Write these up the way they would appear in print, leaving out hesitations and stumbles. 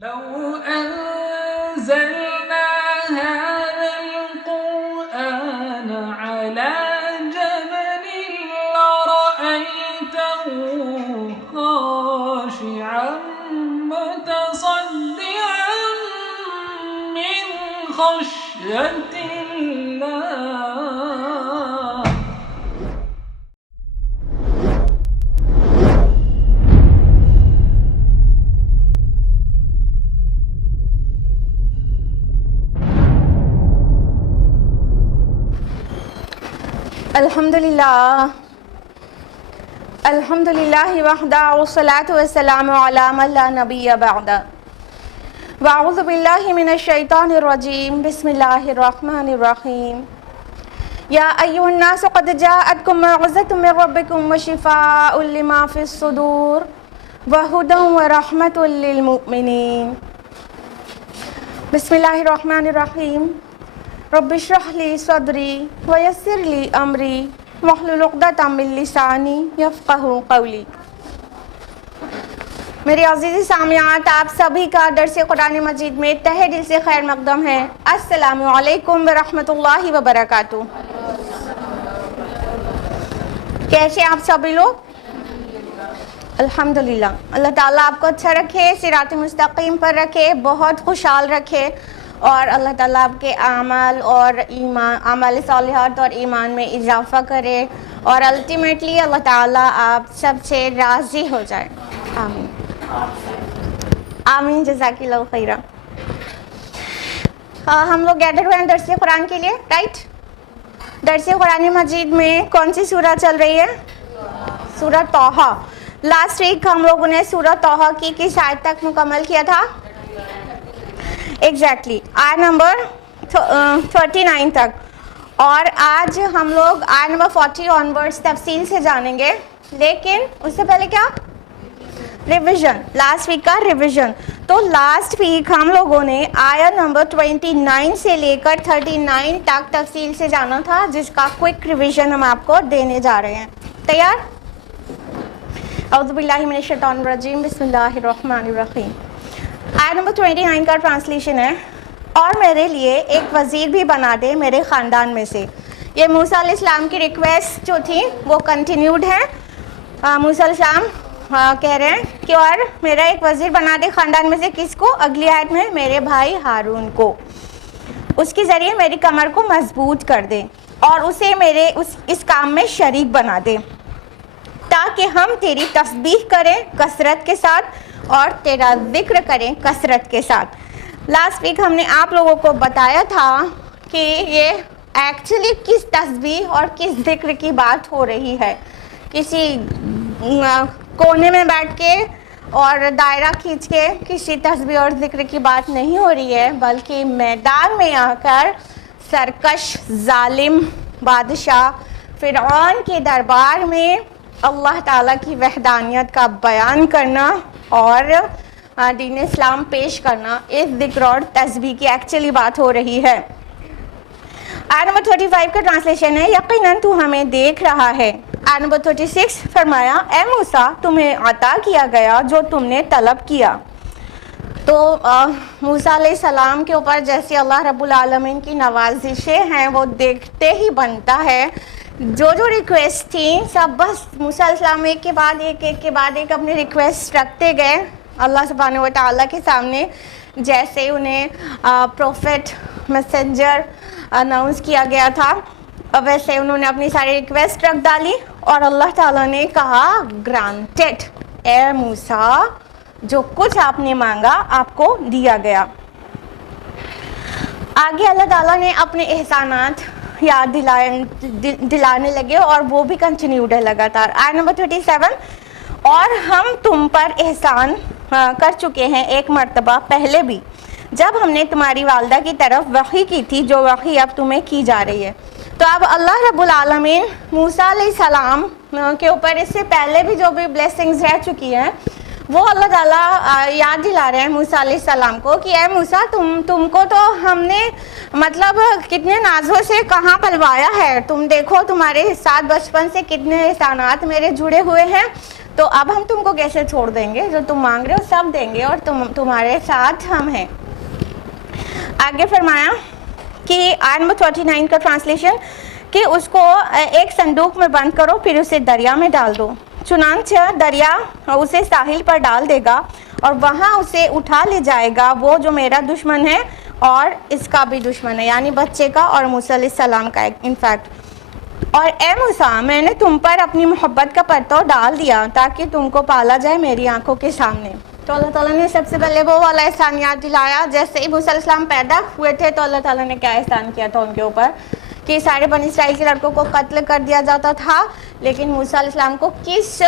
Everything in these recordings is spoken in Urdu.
لو أنزلنا هذا القرآن على جبل لرأيته خاشعا متصدعا من خشية الله. الحمدللہ وحدہ والصلاة والسلام علی من لا نبی بعدہ واعوذ باللہ من الشیطان الرجیم بسم اللہ الرحمن الرحیم یا ایہا الناس قد جاءتکم موعظۃ من ربکم وشفاء لما فی الصدور وہدی ورحمۃ للمؤمنین. بسم اللہ الرحمن الرحیم. رب اشرح لی صدری ویسر لی امری واحلل عقدۃ من لسانی یفقہوا قولی. میرے عزیز سامعات، آپ سبھی کا درس قرآن مجید میں تہہ دل سے خیر مقدم ہے. السلام علیکم ورحمۃ اللہ وبرکاتہ. کیسے آپ سبھی لوگ؟ الحمدللہ. اللہ تعالیٰ آپ کو اچھا رکھے، صراط مستقیم پر رکھے، بہت خوشحال رکھے، اور اللہ تعالیٰ آپ کے اعمال اور ایمان، اعمال صالحات اور ایمان میں اضافہ کرے، اور الٹیمیٹلی اللہ تعالیٰ آپ سب سے راضی ہو جائے. آمین آمین. جزاک اللہ خیرہ. ہم لوگ گیدر ہوئے ہیں درس قرآن کے لیے، رائٹ؟ درس قرآن مجید میں کون سی سورہ چل رہی ہے؟ سورہ طٰہٰ. لاسٹ ویک ہم لوگوں نے سورہ طٰہٰ کی کس آیت تک مکمل کیا تھا؟ ایگزیکٹلی آیت نمبر 39 تک. اور آج ہم لوگ آیت نمبر 40 آنورڈس تفصیل سے جانیں گے، لیکن اس سے پہلے کیا؟ ریویژن. لاسٹ ویک کا ریویژن. تو لاسٹ ویک ہم لوگوں نے آیت نمبر 29 سے لے کر 39 تک تفصیل سے جانا تھا، جس کا کوئک ریویژن ہم آپ کو دینے جا رہے ہیں. تیار؟ اعوذ باللہ من الشیطان الرجیم بسم اللہ الرحمن الرحیم. آیت نمبر 29 کا ٹرانسلیشن ہے، اور میرے لیے ایک وزیر بھی بنا دے میرے خاندان میں سے. یہ موسیٰ علیہ السلام کی ریکویسٹ جو تھی وہ کنٹینیوڈ ہے. موسیٰ علیہ السلام کہہ رہے ہیں کہ اور میرا ایک وزیر بنا دے خاندان میں سے. کس کو؟ اگلی آیت میں میرے بھائی ہارون کو. اس کے ذریعے میری کمر کو مضبوط کر دے اور اسے میرے اس کام میں شریک بنا دے، تاکہ ہم تیری تسبیح کریں کثرت کے ساتھ اور تیرا ذکر کریں کثرت کے ساتھ. لاسٹ ویک ہم نے آپ لوگوں کو بتایا تھا کہ یہ ایکچولی کس تسبیح اور کس ذکر کی بات ہو رہی ہے. کسی کونے میں بیٹھ کے اور دائرہ کھینچ کے کسی تسبیح اور ذکر کی بات نہیں ہو رہی ہے، بلکہ میدان میں آ کر سرکش ظالم بادشاہ فرعون کے دربار میں اللہ تعالیٰ کی وحدانیت کا بیان کرنا اور دین اسلام پیش کرنا، اس ذکر اور تسبیح کی ایکچولی بات ہو رہی ہے. آیت نمبر 35 کا ٹرانسلیشن ہے، یقیناً تو ہمیں دیکھ رہا ہے. آیت نمبر 36 فرمایا، اے موسیٰ تمہیں عطا کیا گیا جو تم نے طلب کیا. تو موسیٰ علیہ السلام کے اوپر جیسے اللہ رب العالمین کی نوازشیں ہیں وہ دیکھتے ہی بنتا ہے. جو ریکویسٹ تھیں سب بس موسیٰ علیہ السلام ایک کے بعد ایک اپنی ریکویسٹ رکھتے گئے اللہ سبحانہ و تعالیٰ کے سامنے. جیسے انہیں پروفٹ میسنجر اناؤنس کیا گیا تھا، ویسے انہوں نے اپنی ساری ریکویسٹ رکھ ڈالی، اور اللہ تعالیٰ نے کہا گرانٹڈ، اے موسیٰ جو کچھ آپ نے مانگا آپ کو دیا گیا. آگے اللہ تعالیٰ نے اپنے احسانات یاد دلانے لگے، اور وہ بھی کنٹینیوڈ ہے لگاتار. آیت نمبر 37، اور ہم تم پر احسان کر چکے ہیں ایک مرتبہ پہلے بھی، جب ہم نے تمہاری والدہ کی طرف وحی کی تھی جو وحی اب تمہیں کی جا رہی ہے. تو اب اللہ رب العالمین موسیٰ علیہ السلام کے اوپر اس سے پہلے بھی جو بھی بلیسنگز رہ چکی ہیں وہ اللہ تعالیٰ یاد دلا رہے ہیں موسیٰ علیہ السلام کو کہ اے موسیٰ تم کو تو ہم نے مطلب کتنے نازوں سے کہاں پلوایا ہے. تم دیکھو تمہارے ساتھ بچپن سے کتنے احسانات میرے جڑے ہوئے ہیں. تو تو اب ہم تم کو کیسے چھوڑ دیں گے؟ جو تم مانگ رہے ہو سب دیں گے اور تمہارے ساتھ ہم ہیں. آگے فرمایا کہ آیت نمبر 39 کا ٹرانسلیشن کہ اس کو ایک صندوق میں بند کرو پھر اسے دریا میں ڈال دو. چنانچہ دریا اسے ساحل پر ڈال دے گا اور وہاں اسے اٹھا لے جائے گا وہ جو میرا دشمن ہے اور اس کا بھی دشمن ہے، یعنی بچے کا اور موسیٰ علیہ السلام کا انفیکٹ. اور اے موسیٰ میں نے تم پر اپنی محبت کا پرتو ڈال دیا تاکہ تم کو پالا جائے میری آنکھوں کے سامنے. تو اللہ تعالیٰ نے سب سے پہلے وہ والا احسان یاد دلایا. جیسے ہی موسیٰ علیہ السلام پیدا ہوئے تھے تو اللہ تعالیٰ نے کیا احسان کیا تھا ان کے اوپر کہ سارے بنی اسرائیل کے لڑکوں کو قتل کر دیا جاتا تھا، لیکن موسیٰ علیہ السلام کو کس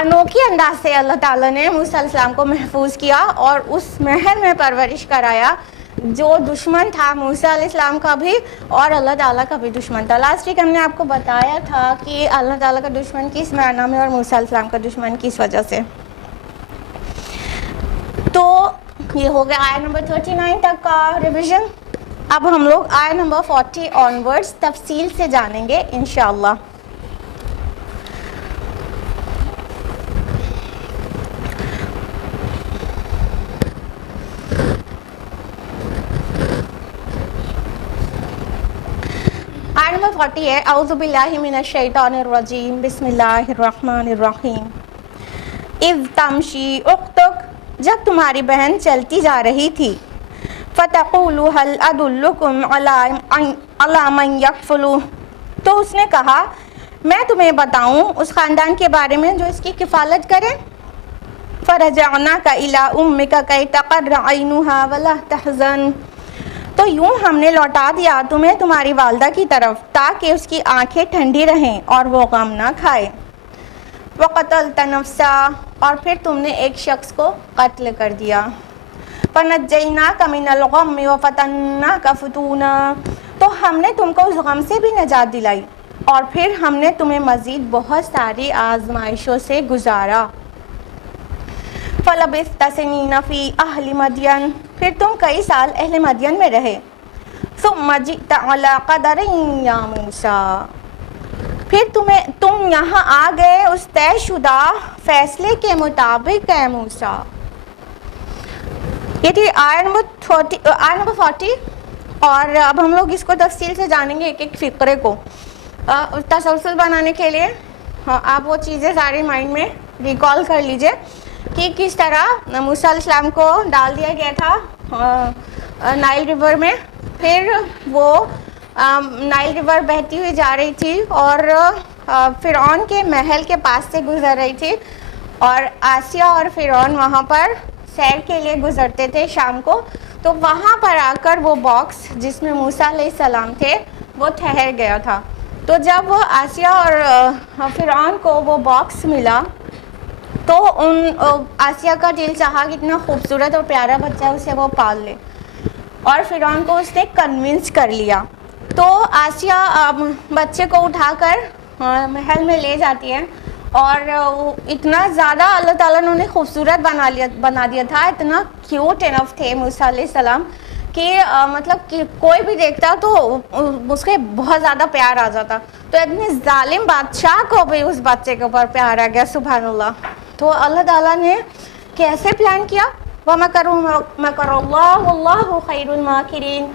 انوکھی انداز سے اللہ تعالیٰ نے موسیٰ علیہ السلام کو محفوظ کیا اور اس محل میں پرورش کرایا جو دشمن تھا موسیٰ علیہ السلام کا بھی اور اللہ تعالیٰ کا بھی دشمن تھا. لاسٹ ویک ہم نے آپ کو بتایا تھا کہ اللہ تعالیٰ کا دشمن کس معنی میں اور موسیٰ علیہ السلام کا دشمن کس وجہ سے. تو یہ ہو گیا آیت نمبر 39 تک کا ریویژن. اب ہم لوگ آیت نمبر 40 آنورڈز تفصیل سے جانیں گے انشاءاللہ. آیت نمبر 40 ہے اعوذ باللہ من الشیطان الرجیم بسم اللہ الرحمن الرحیم. اذ تمشی اختک جب تمہاری بہن چلتی جا رہی تھی فَتَقُولُ هَلْ أَدُلُّكُمْ عَلَىٰ مَنْ يَكْفُلُهُ تو اس نے کہا میں تمہیں بتاؤں اس خاندان کے بارے میں جو اس کی کفالت کرے. فَرَجَعْنَاكَ إِلَىٰ أُمِّكَ كَيْ تَقَرَّ عَيْنُهَا وَلَا تَحْزَنَ تو یوں ہم نے لوٹا دیا تمہیں تمہاری والدہ کی طرف تاکہ اس کی آنکھیں ٹھنڈی رہیں اور وہ غم نہ کھائے. وَقَتَلْتَ نَفْسًا اور پھر تم نے ایک شخص کو قتل کر دیا. فَنَجَّيْنَاكَ مِنَ الْغَمِّ وَفَتَنَّاكَ فُتُونًا تو ہم نے تم کو اس غم سے بھی نجات دلائی اور پھر ہم نے تمہیں مزید بہت ساری آزمائشوں سے گزارا. فَلَبِثْتَ سِنِينَ فِي أَهْلِ مَدْيَنَ پھر تم کئی سال اہل مدین میں رہے. ثُمَّ جِئْتَ عَلَىٰ قَدَرٍ يَا مُوسَىٰ پھر تم یہاں آ گئے اس طے شدہ فیصلے کے مطابق اے موسیٰ. یہ تھی آیت نمبر 40 اور اب ہم لوگ اس کو تفصیل سے جانیں گے ایک ایک فقرے کو. تسلسل بنانے کے لیے آپ وہ چیزیں ساری مائنڈ میں ریکال کر لیجئے کہ کس طرح موسیٰ علیہ السلام کو ڈال دیا گیا تھا نائل ریور میں. پھر وہ نائل ریور بہتی ہوئی جا رہی تھی اور فرعون کے محل کے پاس سے گزر رہی تھی اور آسیہ اور فرعون وہاں پر سیر کے لیے گزرتے تھے شام کو. تو وہاں پر آ کر وہ باکس جس میں موسیٰ علیہ السلام تھے وہ ٹھہر گیا تھا. تو جب وہ آسیہ اور فرعون کو وہ باکس ملا تو آسیہ کا دل چاہا کہ اتنا خوبصورت اور پیارا بچہ ہے اسے وہ پال لے اور فرعون کو اس نے کنونس کر لیا. تو آسیہ بچے کو اٹھا کر محل میں لے جاتی ہے اور اتنا زیادہ اللہ تعالیٰ نے انہیں خوبصورت بنا دیا تھا, اتنا کیوٹ انف تھے موسیٰ علیہ السلام کہ مطلب کہ کوئی بھی دیکھتا تو اس کے بہت زیادہ پیار آ جاتا. تو اتنے ظالم بادشاہ کو بھی اس بچے کے اوپر پیار آ گیا, سبحان اللہ. تو اللہ تعالیٰ نے کیسے پلان کیا, وَمَكَرُ اللَّهُ وَاللَّهُ خَيْرُ الْمَاكِرِينَ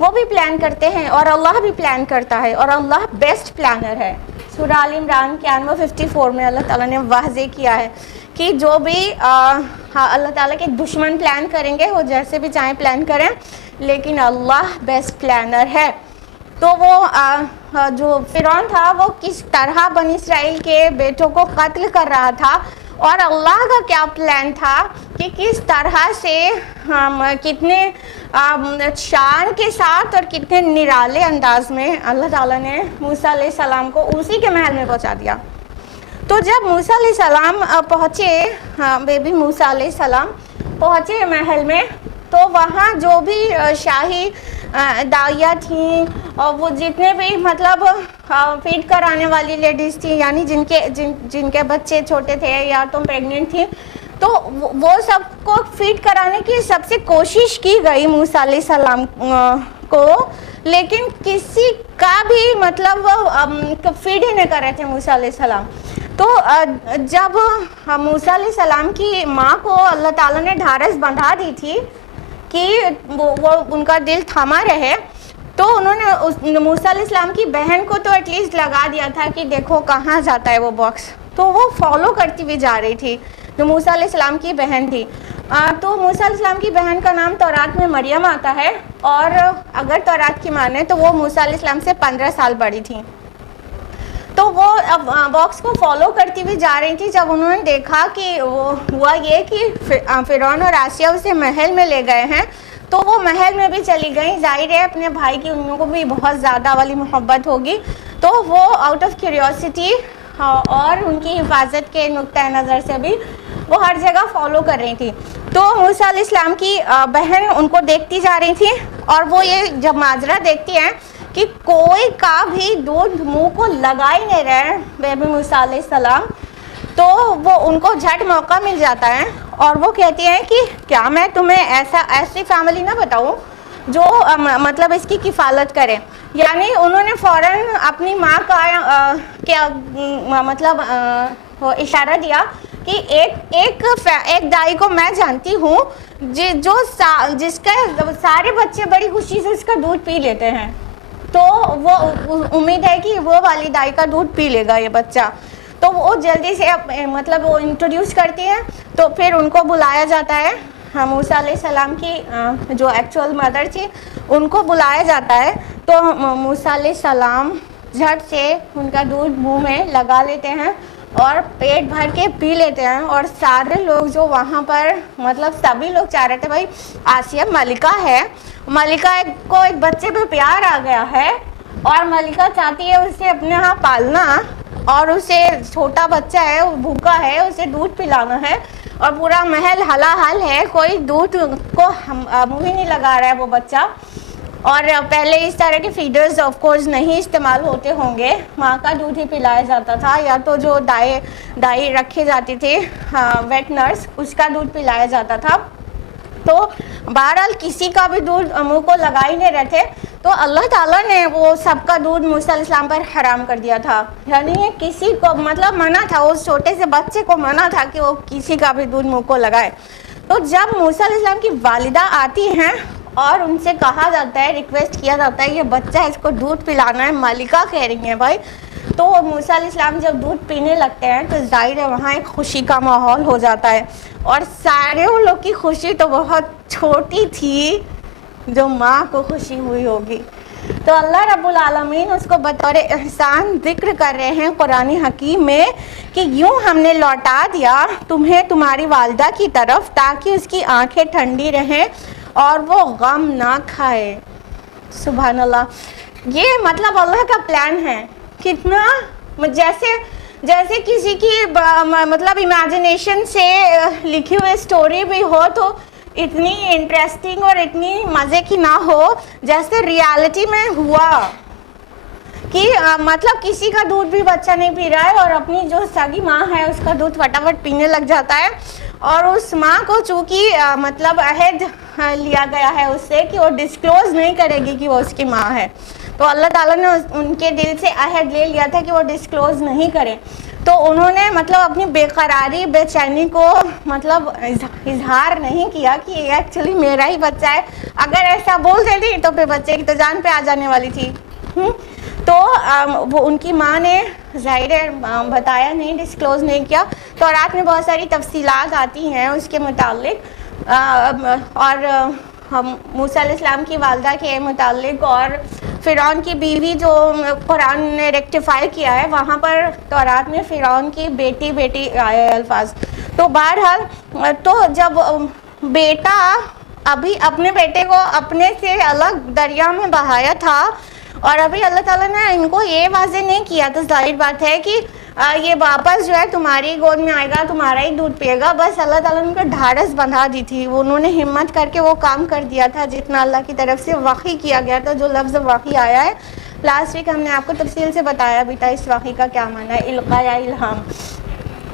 وہ بھی پلان کرتے ہیں اور اللہ بھی پلان کرتا ہے اور اللہ بیسٹ پلانر ہے. سورہ آل عمران کے نمبر 54 میں اللہ تعالیٰ نے واضح کیا ہے کہ جو بھی اللہ تعالیٰ کے دشمن پلان کریں گے وہ جیسے بھی چاہیں پلان کریں لیکن اللہ بیسٹ پلانر ہے. تو وہ جو فرعون تھا وہ کس طرح بنی اسرائیل کے بیٹوں کو قتل کر رہا تھا اور اللہ کا کیا پلان تھا کہ کس طرح سے کتنے شان کے ساتھ اور کتنے نرالے انداز میں اللہ تعالیٰ نے موسیٰ علیہ السلام کو اسی کے محل میں پہنچا دیا. تو جب موسیٰ علیہ السلام پہنچے, بیبی موسیٰ علیہ السلام پہنچے محل میں, تو وہاں جو بھی شاہی داعیہ تھیں اور وہ جتنے بھی مطلب فیڈ کرانے والی لیڈیز تھیں, یعنی جن کے بچے چھوٹے تھے یا تم پریگننٹ تھیں, تو وہ سب کو فیڈ کرانے کی سب سے کوشش کی گئی موسیٰ علیہ السلام کو, لیکن کسی کا بھی مطلب فیڈ ہی نہیں کر رہے تھے موسیٰ علیہ السلام. تو جب موسیٰ علیہ السلام کی ماں کو اللہ تعالیٰ نے ڈھارس بندھا دی تھی کہ وہ ان کا دل تھما رہے, تو انہوں نے موسیٰ علیہ السلام کی بہن کو تو ایٹ لیسٹ لگا دیا تھا کہ دیکھو کہاں جاتا ہے وہ باکس. تو وہ فالو کرتی ہوئی جا رہی تھی, جو موسیٰ علیہ السلام کی بہن تھی. تو موسیٰ علیہ السلام کی بہن کا نام تورات میں مریم آتا ہے, اور اگر تورات کی مانے تو وہ موسیٰ علیہ السلام سے 15 سال بڑی تھی. تو وہ باکس کو فالو کرتی ہوئی جا رہی تھی. جب انہوں نے دیکھا کہ وہ ہوا یہ کہ فرعون اور آسیہ اسے محل میں لے گئے ہیں, تو وہ محل میں بھی چلی گئی. ظاہر ہے اپنے بھائی کی ان کو بھی بہت زیادہ والی محبت ہوگی, تو وہ آؤٹ آف کیوریوسٹی اور ان کی حفاظت کے نقطۂ نظر سے بھی وہ ہر جگہ فالو کر رہی تھی. تو موسیٰ علیہ السلام کی بہن ان کو دیکھتی جا رہی تھی, اور وہ یہ جب ماجرا دیکھتی ہیں کہ کوئی کا بھی دودھ منہ کو لگا ہی نہیں رہے بیبی موسیٰ علیہ السلام, تو وہ ان کو جھٹ موقع مل جاتا ہے, اور وہ کہتی ہیں کہ کیا میں تمہیں ایسی فیملی نہ بتاؤں جو مطلب اس کی کفالت کرے. یعنی انہوں نے فوراً اپنی ماں کا کیا مطلب اشارہ دیا کہ ایک دائی کو میں جانتی ہوں جس کا سارے بچے بڑی خوشی سے اس کا دودھ پی لیتے ہیں, تو وہ امید ہے کہ وہ والی دائی کا دودھ پی لے گا یہ بچہ. تو وہ جلدی سے مطلب وہ انٹروڈیوس کرتی ہیں. تو پھر ان کو بلایا جاتا ہے, موسیٰ علیہ السلام کی جو ایکچوئل مدر تھی ان کو بلایا جاتا ہے. تو موسیٰ علیہ السلام جھٹ سے ان کا دودھ منہ میں لگا لیتے ہیں اور پیٹ بھر کے پی لیتے ہیں. اور سارے لوگ جو وہاں پر مطلب سبھی لوگ چاہ رہے تھے بھائی آسیہ ملکہ ہے, ملکہ کو ایک بچے پہ پیار آ گیا ہے, اور ملکہ چاہتی ہے اسے اپنے ہاں پالنا, اور اسے چھوٹا بچہ ہے وہ بھوکا ہے اسے دودھ پلانا ہے, اور پورا محل ہلا حل ہے, کوئی دودھ کو منہ ہی نہیں لگا رہا ہے وہ بچہ. اور پہلے اس طرح کے فیڈرز آف کورس نہیں استعمال ہوتے ہوں گے, ماں کا دودھ ہی پلایا جاتا تھا, یا تو جو دائی رکھی جاتی تھی ویٹ نرس اس کا دودھ پلایا جاتا تھا. تو بہرحال کسی کا بھی دودھ منہ کو لگا ہی نہیں رہتے. تو اللہ تعالیٰ نے وہ سب کا دودھ موسیٰ علیہ السلام پر حرام کر دیا تھا. یعنی کسی کو مطلب منع تھا, اس چھوٹے سے بچے کو منع تھا کہ وہ کسی کا بھی دودھ منہ کو لگائے. تو جب موسیٰ علیہ السلام کی والدہ آتی ہیں اور ان سے کہا جاتا ہے, ریکویسٹ کیا جاتا ہے یہ بچہ اس کو دودھ پلانا ہے, ملکہ کہہ رہی ہیں بھائی, تو موسیٰ علیہ السلام جب دودھ پینے لگتے ہیں تو ظاہر ہے وہاں ایک خوشی کا ماحول ہو جاتا ہے. اور سارے لوگ کی خوشی تو بہت چھوٹی تھی جو ماں کو خوشی ہوئی ہوگی. تو اللہ رب العالمین اس کو بطور احسان ذکر کر رہے ہیں قرآن حکیم میں کہ یوں ہم نے لوٹا دیا تمہیں تمہاری والدہ کی طرف تاکہ اس کی آنکھیں ٹھنڈی رہیں اور وہ غم نہ کھائے. سبحان اللہ, یہ مطلب اللہ کا پلان ہے. کتنا جیسے کسی کی مطلب امیجنیشن سے لکھی ہوئی اسٹوری بھی ہو تو اتنی انٹرسٹنگ اور اتنی مزے کی نہ ہو جیسے ریالٹی میں ہوا کہ مطلب کسی کا دودھ بھی بچہ نہیں پی رہا ہے اور اپنی جو سگی ماں ہے اس کا دودھ فٹافٹ پینے لگ جاتا ہے. اور اس ماں کو چونکہ مطلب عہد لیا گیا ہے اس سے کہ وہ ڈسکلوز نہیں کرے گی کہ وہ اس کی ماں ہے, تو اللہ تعالیٰ نے ان کے دل سے عہد لے لیا تھا کہ وہ ڈسکلوز نہیں کریں. تو انہوں نے مطلب اپنی بے قراری بے چینی کو مطلب اظہار نہیں کیا کہ یہ ایکچولی میرا ہی بچہ ہے. اگر ایسا بول دیتی تو پھر بچے کی تو جان پہ آ جانے والی تھی. تو وہ ان کی ماں نے ظاہر بتایا نہیں, ڈسکلوز نہیں کیا. تو رات میں بہت ساری تفصیلات آتی ہیں اس کے متعلق, اور موسیٰ علیہ السلام کی والدہ کے متعلق اور فرعون کی بیوی جو قرآن نے ریکٹیفائی کیا ہے وہاں پر تورات میں فرعون کی بیٹی آئے الفاظ. تو بہرحال تو جب بیٹا ابھی اپنے بیٹے کو اپنے سے الگ دریا میں بہایا تھا اور ابھی اللہ تعالیٰ نے ان کو یہ واضح نہیں کیا, تو ظاہر بات ہے کہ یہ واپس جو ہے تمہاری گود میں آئے گا, تمہارا ہی دودھ پیے گا. بس اللہ تعالیٰ نے ان کو ڈھارس بندھا دی تھی, انہوں نے ہمت کر کے وہ کام کر دیا تھا جتنا اللہ کی طرف سے وحی کیا گیا تھا. جو لفظ وحی آیا ہے لاسٹ ویک ہم نے آپ کو تفصیل سے بتایا بھی تھا اس وحی کا کیا معنی ہے, القاء یا الہام.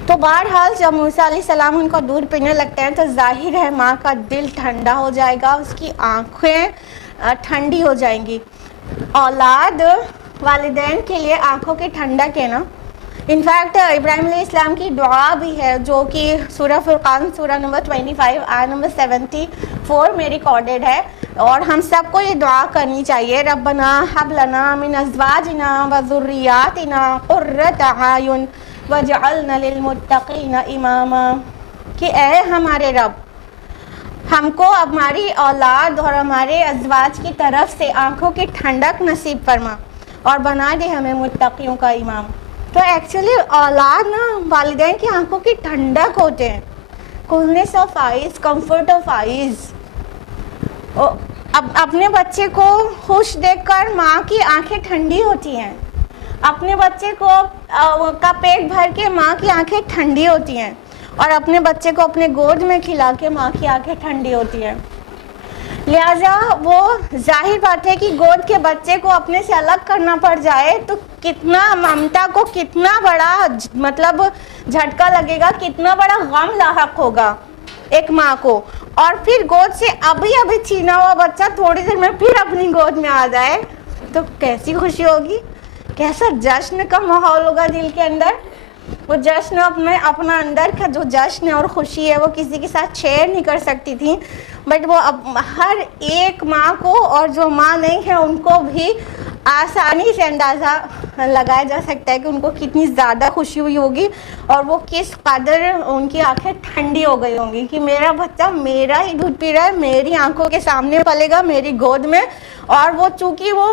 تو بہرحال جب موسیٰ علیہ السلام ان کو دودھ پینے لگتے ہیں تو ظاہر ہے ماں کا دل ٹھنڈا ہو جائے گا، اس کی آنکھیں ٹھنڈی ہو جائیں گی. اولاد والدین کے لیے آنکھوں کی ٹھنڈک ہے نا. انفیکٹ ابراہیم علیہ السلام کی دعا بھی ہے جو کہ سورہ فرقان سورہ نمبر 25 آیت نمبر 74 میں ریکارڈڈ ہے، اور ہم سب کو یہ دعا کرنی چاہیے. ربنا ہب لنا من ازواجنا وذریاتنا قرۃ اعین واجعلنا للمتقین اماما، کہ اے ہمارے رب ہم کو ہماری اولاد اور ہمارے ازواج کی طرف سے آنکھوں کی ٹھنڈک نصیب فرما اور بنا دے ہمیں متقیوں کا امام. تو ایکچولی اولاد نا والدین کی آنکھوں کی ٹھنڈک ہوتے ہیں، coolness of eyes, comfort of eyes. اب اپنے بچے کو خوش دیکھ کر ماں کی آنکھیں ٹھنڈی ہوتی ہیں، اپنے بچے کو کا پیٹ بھر کے ماں کی آنکھیں ٹھنڈی ہوتی ہیں، اور اپنے بچے کو اپنے گود میں کھلا کے ماں کی آنکھیں ٹھنڈی ہوتی ہیں. لہٰذا وہ ظاہر بات ہے کہ گود کے بچے کو اپنے سے الگ کرنا پڑ جائے تو کتنا ممتا کو کتنا بڑا مطلب جھٹکا لگے گا، کتنا بڑا غم لاحق ہوگا ایک ماں کو. اور پھر گود سے ابھی چھینا ہوا بچہ تھوڑی دیر میں پھر اپنی گود میں آ جائے تو کیسی خوشی ہوگی، کیسا جشن کا ماحول ہوگا دل کے اندر. وہ جشن اپنا اندر کا جو جشن اور خوشی ہے وہ کسی کے ساتھ شیئر نہیں کر سکتی تھی، بٹ وہ ہر ایک ماں کو اور جو ماں نہیں ہے ان کو بھی آسانی سے اندازہ لگایا جا سکتا ہے کہ ان کو کتنی زیادہ خوشی ہوئی ہوگی اور وہ کس قدر ان کی آنکھیں ٹھنڈی ہو گئی ہوں گی کہ میرا بچہ میرا ہی دودھ پی رہا ہے، میری آنکھوں کے سامنے پلے گا، میری گود میں. اور وہ چونکہ وہ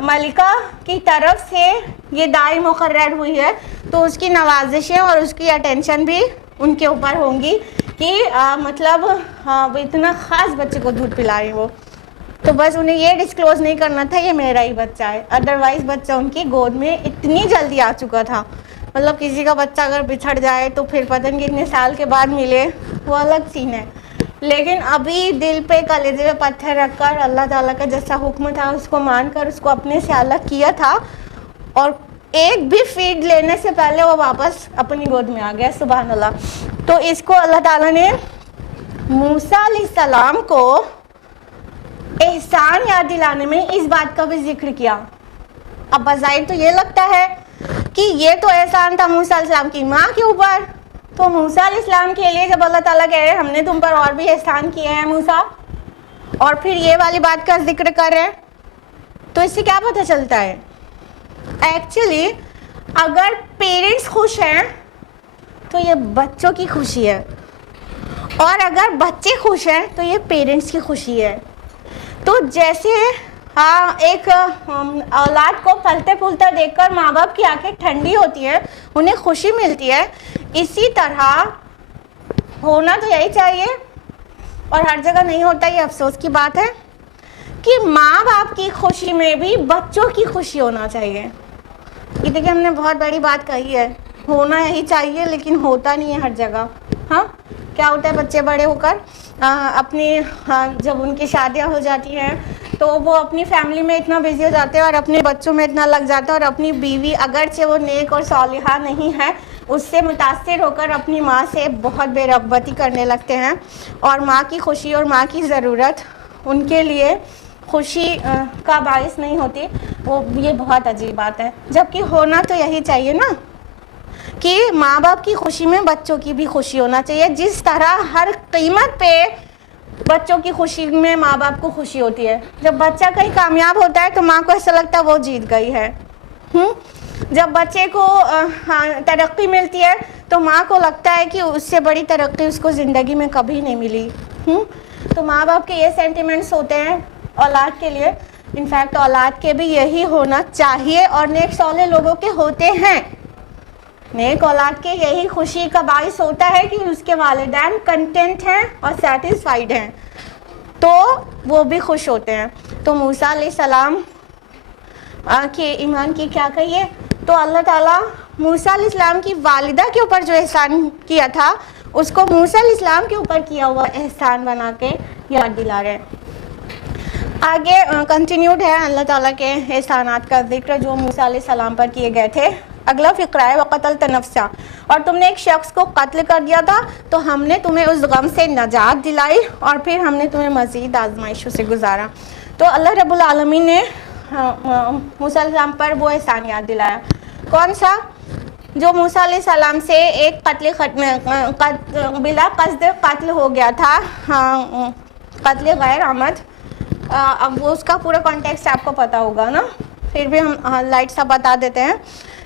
ملکہ کی طرف سے یہ دائی مقرر ہوئی ہے تو اس کی نوازشیں اور اس کی اٹینشن بھی ان کے اوپر ہوں گی کہ مطلب وہ اتنا خاص بچے کو دودھ پلا رہے وہ. تو بس انہیں یہ ڈسکلوز نہیں کرنا تھا یہ میرا ہی بچہ ہے، ادروائز بچہ ان کی گود میں اتنی جلدی آ چکا تھا. مطلب کسی کا بچہ اگر بچھڑ جائے تو پھر پتہ نہیں کتنے سال کے بعد ملے وہ الگ سین ہے، لیکن ابھی دل پہ کلیجے پہ پتھر رکھ کر اللہ تعالیٰ کا جیسا حکم تھا اس کو مان کر اس کو اپنے سے الگ کیا تھا، اور ایک بھی فیڈ لینے سے پہلے وہ واپس اپنی گود میں آ گیا. سبحان اللہ. تو اس کو اللہ تعالیٰ نے موسیٰ علیہ السلام کو احسان یاد دلانے میں اس بات کا بھی ذکر کیا. اب بظاہر تو یہ لگتا ہے کہ یہ تو احسان تھا موسیٰ علیہ السلام کی ماں کے اوپر، تو موسیٰ علیہ السلام کے لیے جب اللہ تعالیٰ کہہ رہے ہم نے تم پر اور بھی احسان کیے ہیں موسیٰ، اور پھر یہ والی بات کا ذکر کر رہے ہیں، تو اس سے کیا پتہ چلتا ہے ایکچولی اگر پیرنٹس خوش ہیں تو یہ بچوں کی خوشی ہے، اور اگر بچے خوش ہیں تو یہ پیرنٹس کی خوشی ہے. تو جیسے ایک اولاد کو پھلتے پھولتا دیکھ کر ماں باپ کی آنکھیں ٹھنڈی ہوتی ہیں، انہیں خوشی ملتی ہے، اسی طرح ہونا تو یہی چاہیے، اور ہر جگہ نہیں ہوتا، یہ افسوس کی بات ہے کہ ماں باپ کی خوشی میں بھی بچوں کی خوشی ہونا چاہیے. یہ دیکھیں ہم نے بہت بڑی بات کہی ہے، ہونا یہی چاہیے لیکن ہوتا نہیں ہے ہر جگہ. ہاں کیا ہوتا ہے بچے بڑے ہو کر اپنی جب ان کی شادیاں ہو جاتی ہیں تو وہ اپنی فیملی میں اتنا بزی ہو جاتے ہیں اور اپنے بچوں میں اتنا لگ جاتا ہے، اور اپنی بیوی اگرچہ وہ نیک اور صالحہ نہیں ہے اس سے متاثر ہو کر اپنی ماں سے بہت بے رغبتی کرنے لگتے ہیں، اور ماں کی خوشی اور ماں کی ضرورت ان کے لیے خوشی کا باعث نہیں ہوتی. یہ بہت عجیب بات ہے، جبکہ ہونا تو یہی چاہیے نا کہ ماں باپ کی خوشی میں بچوں کی بھی خوشی ہونا چاہیے. جس طرح ہر قیمت پہ بچوں کی خوشی میں ماں باپ کو خوشی ہوتی ہے. جب بچہ کہیں کامیاب ہوتا ہے تو ماں کو ایسا لگتا ہے وہ جیت گئی ہے. جب بچے کو ترقی ملتی ہے تو ماں کو لگتا ہے کہ اس سے بڑی ترقی اس کو زندگی میں کبھی نہیں ملی. تو ماں باپ کے یہ سینٹیمنٹس ہوتے ہیں اولاد کے لیے. انفیکٹ اولاد کے بھی یہی ہونا چاہیے اور نیک صالح لوگوں کے ہوتے ہیں. نیک اولاد کے یہی خوشی کا باعث ہوتا ہے کہ اس کے والدین کنٹینٹ ہیں اور سیٹسفائیڈ ہیں تو وہ بھی خوش ہوتے ہیں. تو موسیٰ علیہ السلام کے ایمان کی کیا کہیے، تو اللہ تعالیٰ موسیٰ علیہ السلام کی والدہ کے اوپر جو احسان کیا تھا اس کو موسیٰ علیہ السلام کے اوپر کیا ہوا احسان بنا کے یاد دلا رہے ہیں. آگے کنٹینیوڈ ہے اللہ تعالیٰ کے احسانات کا ذکر جو موسیٰ علیہ السلام پر کیے گئے تھے. اگلا فقرہ ہے وقتلت نفسا، اور تم نے ایک شخص کو قتل کر دیا تھا تو ہم نے تمہیں اس غم سے نجات دلائی اور پھر ہم نے تمہیں مزید آزمائشوں سے گزارا. تو اللہ رب العالمین نے موسیٰ علیہ السلام پر وہ احسان یاد دلایا. کون سا؟ جو موسیٰ علیہ السلام سے ایک بلا قصد قتل ہو گیا تھا، قتل غیر عمد. اب وہ اس کا پورا کانٹیکسٹ آپ کو پتہ ہوگا نا، پھر بھی ہم لائٹ سا بتا دیتے ہیں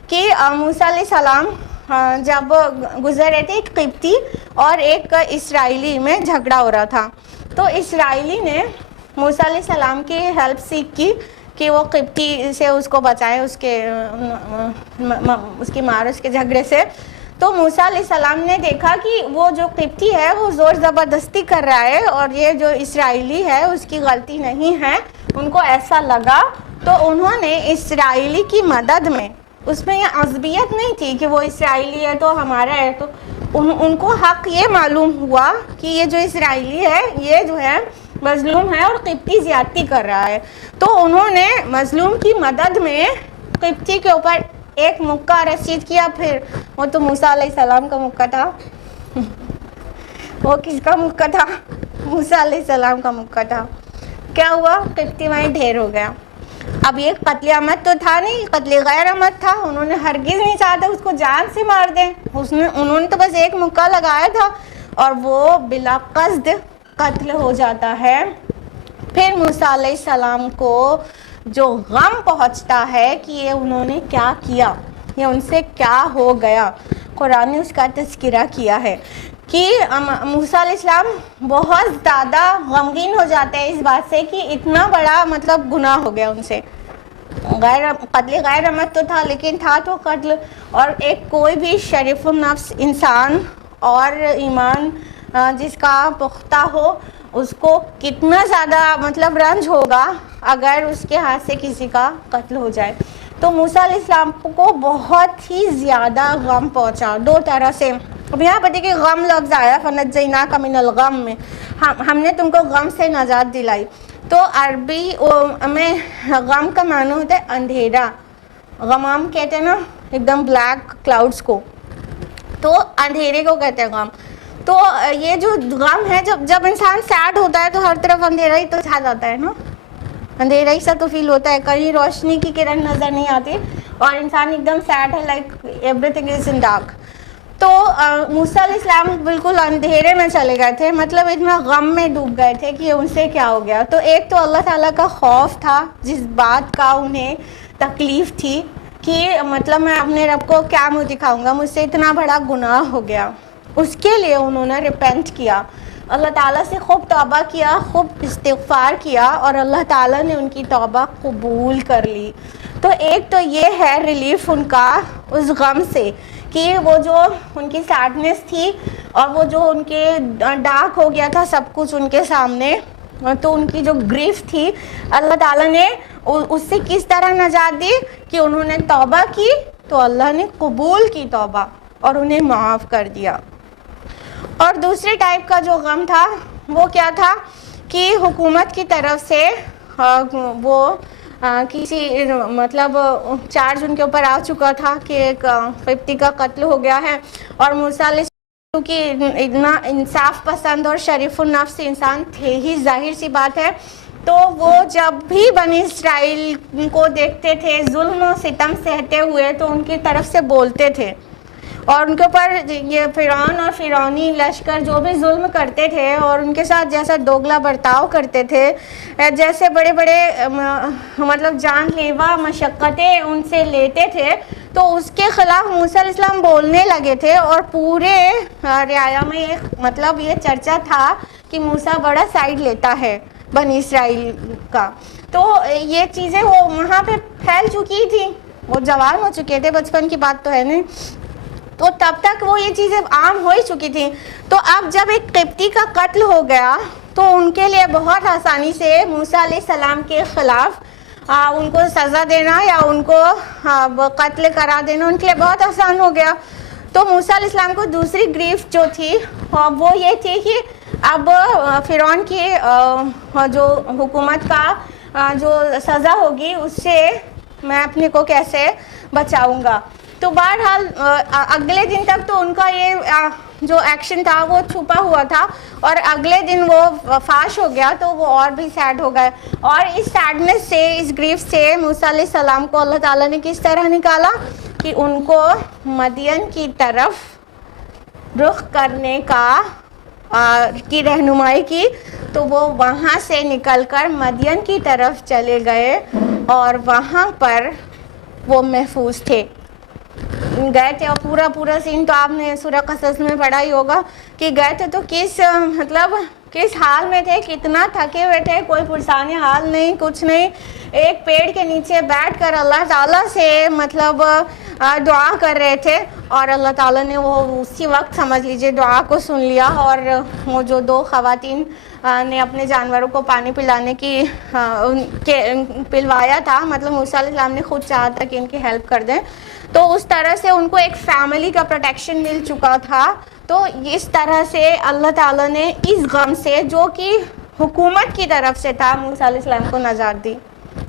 کہ موسیٰ علیہ السلام جب گزر رہے تھے ایک قبطی اور ایک اسرائیلی میں جھگڑا ہو رہا تھا، تو اسرائیلی نے موسیٰ علیہ السلام کی ہیلپ سیکھ کی کہ وہ قبطی سے اس کو بچائیں اس کی مار اس کے جھگڑے سے. تو موسیٰ علیہ السلام نے دیکھا کہ وہ جو قبطی ہے وہ زور زبردستی کر رہا ہے اور یہ جو اسرائیلی ہے اس کی غلطی نہیں ہے. ان کو ایسا لگا تو انہوں نے اسرائیلی کی مدد میں، اس میں یہ عصبیت نہیں تھی کہ وہ اسرائیلی ہے تو ہمارا ہے، تو ان کو حق یہ معلوم ہوا کہ یہ جو اسرائیلی ہے یہ جو ہے مظلوم ہے اور قبطی زیادتی کر رہا ہے. تو انہوں نے مظلوم کی مدد میں قبطی کے اوپر ایک مکہ رسید کیا. پھر وہ تو موسیٰ علیہ السلام کا مکہ تھا. وہ کس کا مکہ تھا؟ موسیٰ علیہ السلام کا مکہ تھا. کیا ہوا؟ قبطی وہیں ڈھیر ہو گیا. اب یہ قتل عمد تو تھا نہیں، قتل غیر عمد تھا. انہوں نے ہرگز نہیں چاہتے اس کو جان سے مار دیں، انہوں نے تو بس ایک مکہ لگایا تھا اور وہ بلا قصد قتل ہو جاتا ہے. پھر موسیٰ علیہ السلام کو جو غم پہنچتا ہے کہ یہ انہوں نے کیا کیا، یہ ان سے کیا ہو گیا، قرآن نے اس کا تذکرہ کیا ہے کہ موسیٰ علیہ السلام بہت زیادہ غمگین ہو جاتے ہیں اس بات سے کہ اتنا بڑا مطلب گناہ ہو گیا ان سے. قتل غیر عمد تو تھا لیکن تھا تو قتل. اور ایک کوئی بھی شریف النفس انسان اور ایمان جس کا پختہ ہو اس کو کتنا زیادہ مطلب رنج ہوگا اگر اس کے ہاتھ سے کسی کا قتل ہو جائے. تو موسیٰ علیہ السلام کو بہت ہی زیادہ غم پہنچا دو طرح سے. اب یہاں پتہ کہ غم لفظ آیا فَنَجَّيْنَاكَ مِنَ الْغَمِّ میں ہم نے تم کو غم سے نجات دلائی. تو عربی میں غم کا معنی ہوتا ہے اندھیرا. غمام کہتے ہیں نا ایک دم بلیک کلاؤڈس کو، تو اندھیرے کو کہتے ہیں غم. تو یہ جو غم ہے جب انسان سیڈ ہوتا ہے تو ہر طرف اندھیرا ہی تو چھا جاتا ہے نا، اندھیرا ہی سا تو فیل ہوتا ہے، کہیں روشنی کی کرن نظر نہیں آتی اور انسان ایک دم سیڈ ہے، like every thing is in dark. تو موسیٰ علیہ السلام بالکل اندھیرے میں چلے گئے تھے، مطلب اتنا غم میں ڈوب گئے تھے کہ ان سے کیا ہو گیا. تو ایک تو اللہ تعالیٰ کا خوف تھا جس بات کا انہیں تکلیف تھی کہ مطلب میں اپنے رب کو کیا منہ دکھاؤں گا، مجھ سے اتنا بڑا گناہ ہو گیا. اس کے لیے انہوں نے ریپینٹ کیا، اللہ تعالیٰ سے خوب توبہ کیا، خوب استغفار کیا اور اللہ تعالیٰ نے ان کی توبہ قبول کر لی. تو ایک تو یہ ہے ریلیف ان کا اس غم سے کہ وہ جو ان کی سیڈنس تھی اور وہ جو ان کے ڈارک ہو گیا تھا سب کچھ ان کے سامنے، تو ان کی جو گریف تھی اللہ تعالیٰ نے اس سے کس طرح نجات دی کہ انہوں نے توبہ کی تو اللہ نے قبول کی توبہ اور انہیں معاف کر دیا. اور دوسرے ٹائپ کا جو غم تھا وہ کیا تھا کہ حکومت کی طرف سے وہ کسی مطلب چارج ان کے اوپر آ چکا تھا کہ ایک قبطی کا قتل ہو گیا ہے، اور موسیٰ علیہ السلام کیونکہ اتنا انصاف پسند اور شریف النفس انسان تھے ہی، ظاہر سی بات ہے، تو وہ جب بھی بنی اسرائیل کو دیکھتے تھے ظلم و ستم سہتے ہوئے تو ان کی طرف سے بولتے تھے اور ان کے اوپر یہ فرعون اور فرعونی لشکر جو بھی ظلم کرتے تھے اور ان کے ساتھ جیسا دوگلا برتاؤ کرتے تھے، جیسے بڑے بڑے مطلب جان لیوا مشقتیں ان سے لیتے تھے، تو اس کے خلاف موسیٰ علیہ السلام بولنے لگے تھے. اور پورے رعایا میں ایک مطلب یہ چرچا تھا کہ موسیٰ بڑا سائیڈ لیتا ہے بنی اسرائیل کا. تو یہ چیزیں وہ وہاں پہ پھیل چکی تھی، وہ جوان ہو چکے تھے، بچپن کی بات تو ہے نہیں، تو تب تک وہ یہ چیزیں عام ہو ہی چکی تھیں. تو اب جب ایک قبطی کا قتل ہو گیا تو ان کے لیے بہت آسانی سے موسیٰ علیہ السلام کے خلاف ان کو سزا دینا یا ان کو قتل کرا دینا ان کے لیے بہت آسان ہو گیا. تو موسیٰ علیہ السلام کو دوسری گریف جو تھی وہ یہ تھی کہ اب فرعون کی جو حکومت کا جو سزا ہوگی اس سے میں اپنے کو کیسے بچاؤں گا. تو بہرحال اگلے دن تک تو ان کا یہ جو ایکشن تھا وہ چھپا ہوا تھا، اور اگلے دن وہ فاش ہو گیا تو وہ اور بھی سیڈ ہو گئے. اور اس سیڈنس سے، اس گریف سے موسیٰ علیہ السلام کو اللہ تعالیٰ نے کس طرح نکالا کہ ان کو مدین کی طرف رخ کرنے کی رہنمائی کی. تو وہ وہاں سے نکل کر مدین کی طرف چلے گئے اور وہاں پر وہ محفوظ تھے، گئے تھے. اور پورا سین تو آپ نے سورہ قصص میں پڑھا ہی ہوگا کہ گئے تھے تو کس حال میں تھے، کتنا تھکے ہوئے تھے، کوئی پرسانی حال نہیں، کچھ نہیں. ایک پیڑ کے نیچے بیٹھ کر اللہ تعالیٰ سے دعا کر رہے تھے، اور اللہ تعالیٰ نے وہ اسی وقت سمجھ لیجئے دعا کو سن لیا. اور وہ جو 2 خواتین نے اپنے جانوروں کو پانی پلانے کی پلوایا تھا، مطلب موسیٰ علیہ السلام نے خود چاہا تھا کہ ان کی ہیلپ کر دیں، تو اس طرح سے ان کو ایک فیملی کا پروٹیکشن مل چکا تھا. تو اس طرح سے اللہ تعالیٰ نے اس غم سے جو کہ حکومت کی طرف سے تھا موسیٰ علیہ السلام کو نجات دی.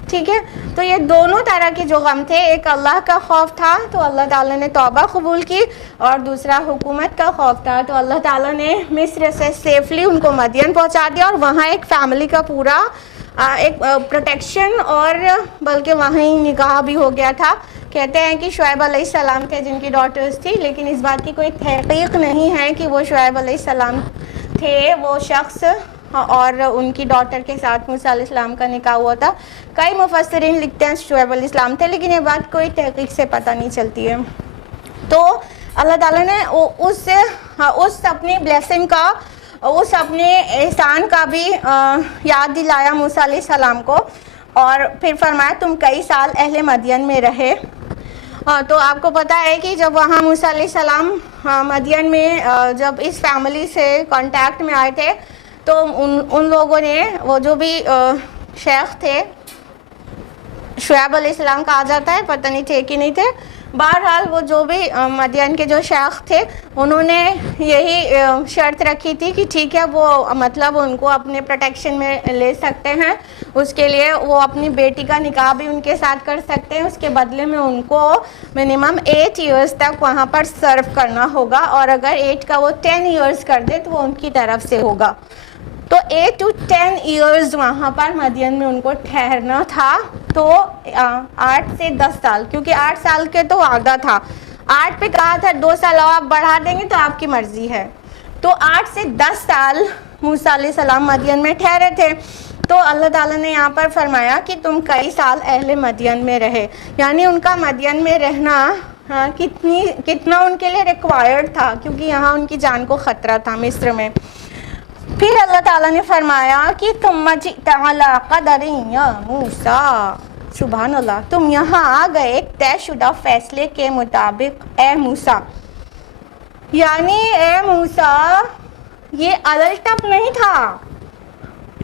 ٹھیک ہے، تو یہ دونوں طرح کے جو غم تھے، ایک اللہ کا خوف تھا تو اللہ تعالیٰ نے توبہ قبول کی، اور دوسرا حکومت کا خوف تھا تو اللہ تعالیٰ نے مصر سے سیفلی ان کو مدین پہنچا دیا، اور وہاں ایک فیملی کا پورا ایک پروٹیکشن، اور بلکہ وہیں نکاح بھی ہو گیا تھا. کہتے ہیں کہ شعیب علیہ السلام تھے جن کی ڈاٹرز تھی، لیکن اس بات کی کوئی تحقیق نہیں ہے کہ وہ شعیب علیہ السلام تھے وہ شخص اور ان کی ڈاٹر کے ساتھ موسیٰ علیہ السلام کا نکاح ہوا تھا. کئی مفسرین لکھتے ہیں شعیب علیہ السلام تھے، لیکن یہ بات کوئی تحقیق سے پتہ نہیں چلتی ہے. تو اللہ تعالیٰ نے اس اپنی بلیسنگ کا، اس اپنے احسان کا بھی یاد دلایا موسیٰ علیہ السلام کو، اور پھر فرمایا تم کئی سال اہل مدین میں رہے. تو آپ کو پتہ ہے کہ جب وہاں موسیٰ علیہ السلام مدین میں جب اس فیملی سے کانٹیکٹ میں آئے تھے تو ان لوگوں نے، وہ جو بھی شیخ تھے، شعیب علیہ السلام کہا جاتا ہے، پتہ نہیں تھے کہ نہیں تھے، بہرحال وہ جو بھی مدین کے جو شیخ تھے انہوں نے یہی شرط رکھی تھی کہ ٹھیک ہے وہ مطلب ان کو اپنے پروٹیکشن میں لے سکتے ہیں، اس کے لیے وہ اپنی بیٹی کا نکاح بھی ان کے ساتھ کر سکتے ہیں، اس کے بدلے میں ان کو منیمم 8 ایئرز تک وہاں پر سرو کرنا ہوگا، اور اگر 8 کا وہ 10 ایئرز کر دے تو وہ ان کی طرف سے ہوگا. تو 8 to 10 ایئرز وہاں پر مدین میں ان کو ٹھہرنا تھا. تو 8 سے 10 سال، کیونکہ 8 سال کے تو وعدہ تھا، 8 پہ کہا تھا 2 سال اور آپ بڑھا دیں گے تو آپ کی مرضی ہے. تو 8 سے 10 سال موسیٰ علیہ السلام مدین میں ٹھہرے تھے. تو اللہ تعالیٰ نے یہاں پر فرمایا کہ تم کئی سال اہل مدین میں رہے، یعنی ان کا مدین میں رہنا کتنا ان کے لیے ریکوائرڈ تھا، کیونکہ یہاں ان کی جان کو خطرہ تھا مصر میں. پھر اللہ تعالیٰ نے فرمایا کہ ثم جئت علی قدر یا موسیٰ، سبحان اللہ، تم یہاں آ گئے ایک طے شدہ فیصلے کے مطابق اے موسیٰ. یعنی اے موسیٰ یہ الٹپ نہیں تھا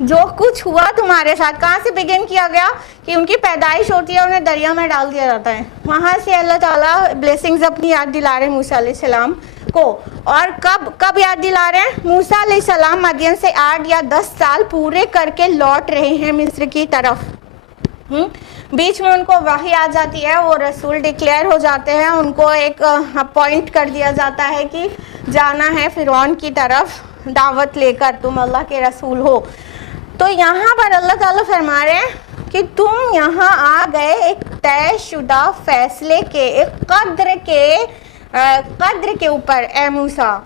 جو کچھ ہوا تمہارے ساتھ. کہاں سے بگن کیا گیا کہ ان کی پیدائش ہوتی ہے، انہیں دریا میں ڈال دیا جاتا ہے، وہاں سے اللہ تعالیٰ بلیسنگز اپنی یاد دلا رہے ہیں موسیٰ علیہ السلام کو. اور کب یاد دلا رہے ہیں؟ موسیٰ علیہ السلام مدین سے 8 یا 10 سال پورے کر کے لوٹ رہے ہیں مصر کی طرف. بیچ میں ان کو وحی آ جاتی ہے، وہ رسول ڈکلیئر ہو جاتے ہیں، ان کو ایک اپوائنٹ کر دیا جاتا ہے کہ جانا ہے فرعون کی طرف دعوت لے کر، تم اللہ کے رسول ہو. تو یہاں پر اللہ تعالیٰ فرما رہے ہیں کہ تم یہاں آ گئے ایک طے شدہ فیصلے کے، ایک قدر کے اوپر اے موسیٰ.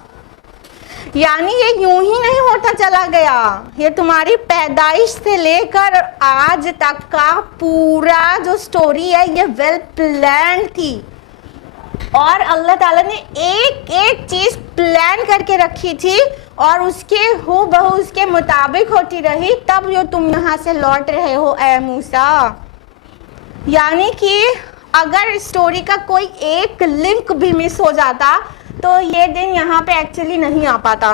یعنی یہ یوں ہی نہیں ہوتا چلا گیا، یہ تمہاری پیدائش سے لے کر آج تک کا پورا جو سٹوری ہے یہ ویل پلان تھی، اور اللہ تعالیٰ نے ایک ایک چیز پلان کر کے رکھی تھی اور اس کے ہو بہو اس کے مطابق ہوتی رہی، تب جو تم یہاں سے لوٹ رہے ہو اے موسیٰ. یعنی کہ اگر اسٹوری کا کوئی ایک لنک بھی مس ہو جاتا تو یہ دن یہاں پہ ایکچولی نہیں آ پاتا.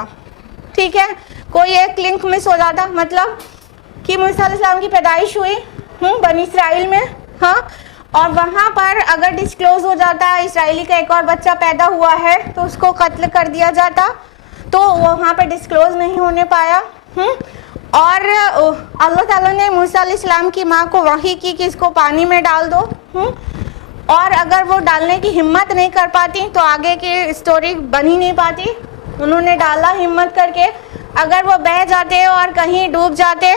ٹھیک ہے، کوئی ایک لنک مس ہو جاتا، مطلب کہ موسیٰ علیہ السلام کی پیدائش ہوئی بنی اسرائیل میں، ہاں، اور وہاں پر اگر ڈسکلوز ہو جاتا اسرائیلی کا ایک اور بچہ پیدا ہوا ہے تو اس کو قتل کر دیا جاتا، تو وہاں پہ ڈسکلوز نہیں ہونے پایا. اور اللہ تعالیٰ نے موسیٰ علیہ السلام کی ماں کو وحی کی کہ اس کو پانی میں ڈال دو، اور اگر وہ ڈالنے کی ہمت نہیں کر پاتی تو آگے کی اسٹوری بن ہی نہیں پاتی. انہوں نے ڈالا ہمت کر کے. اگر وہ بہہ جاتے اور کہیں ڈوب جاتے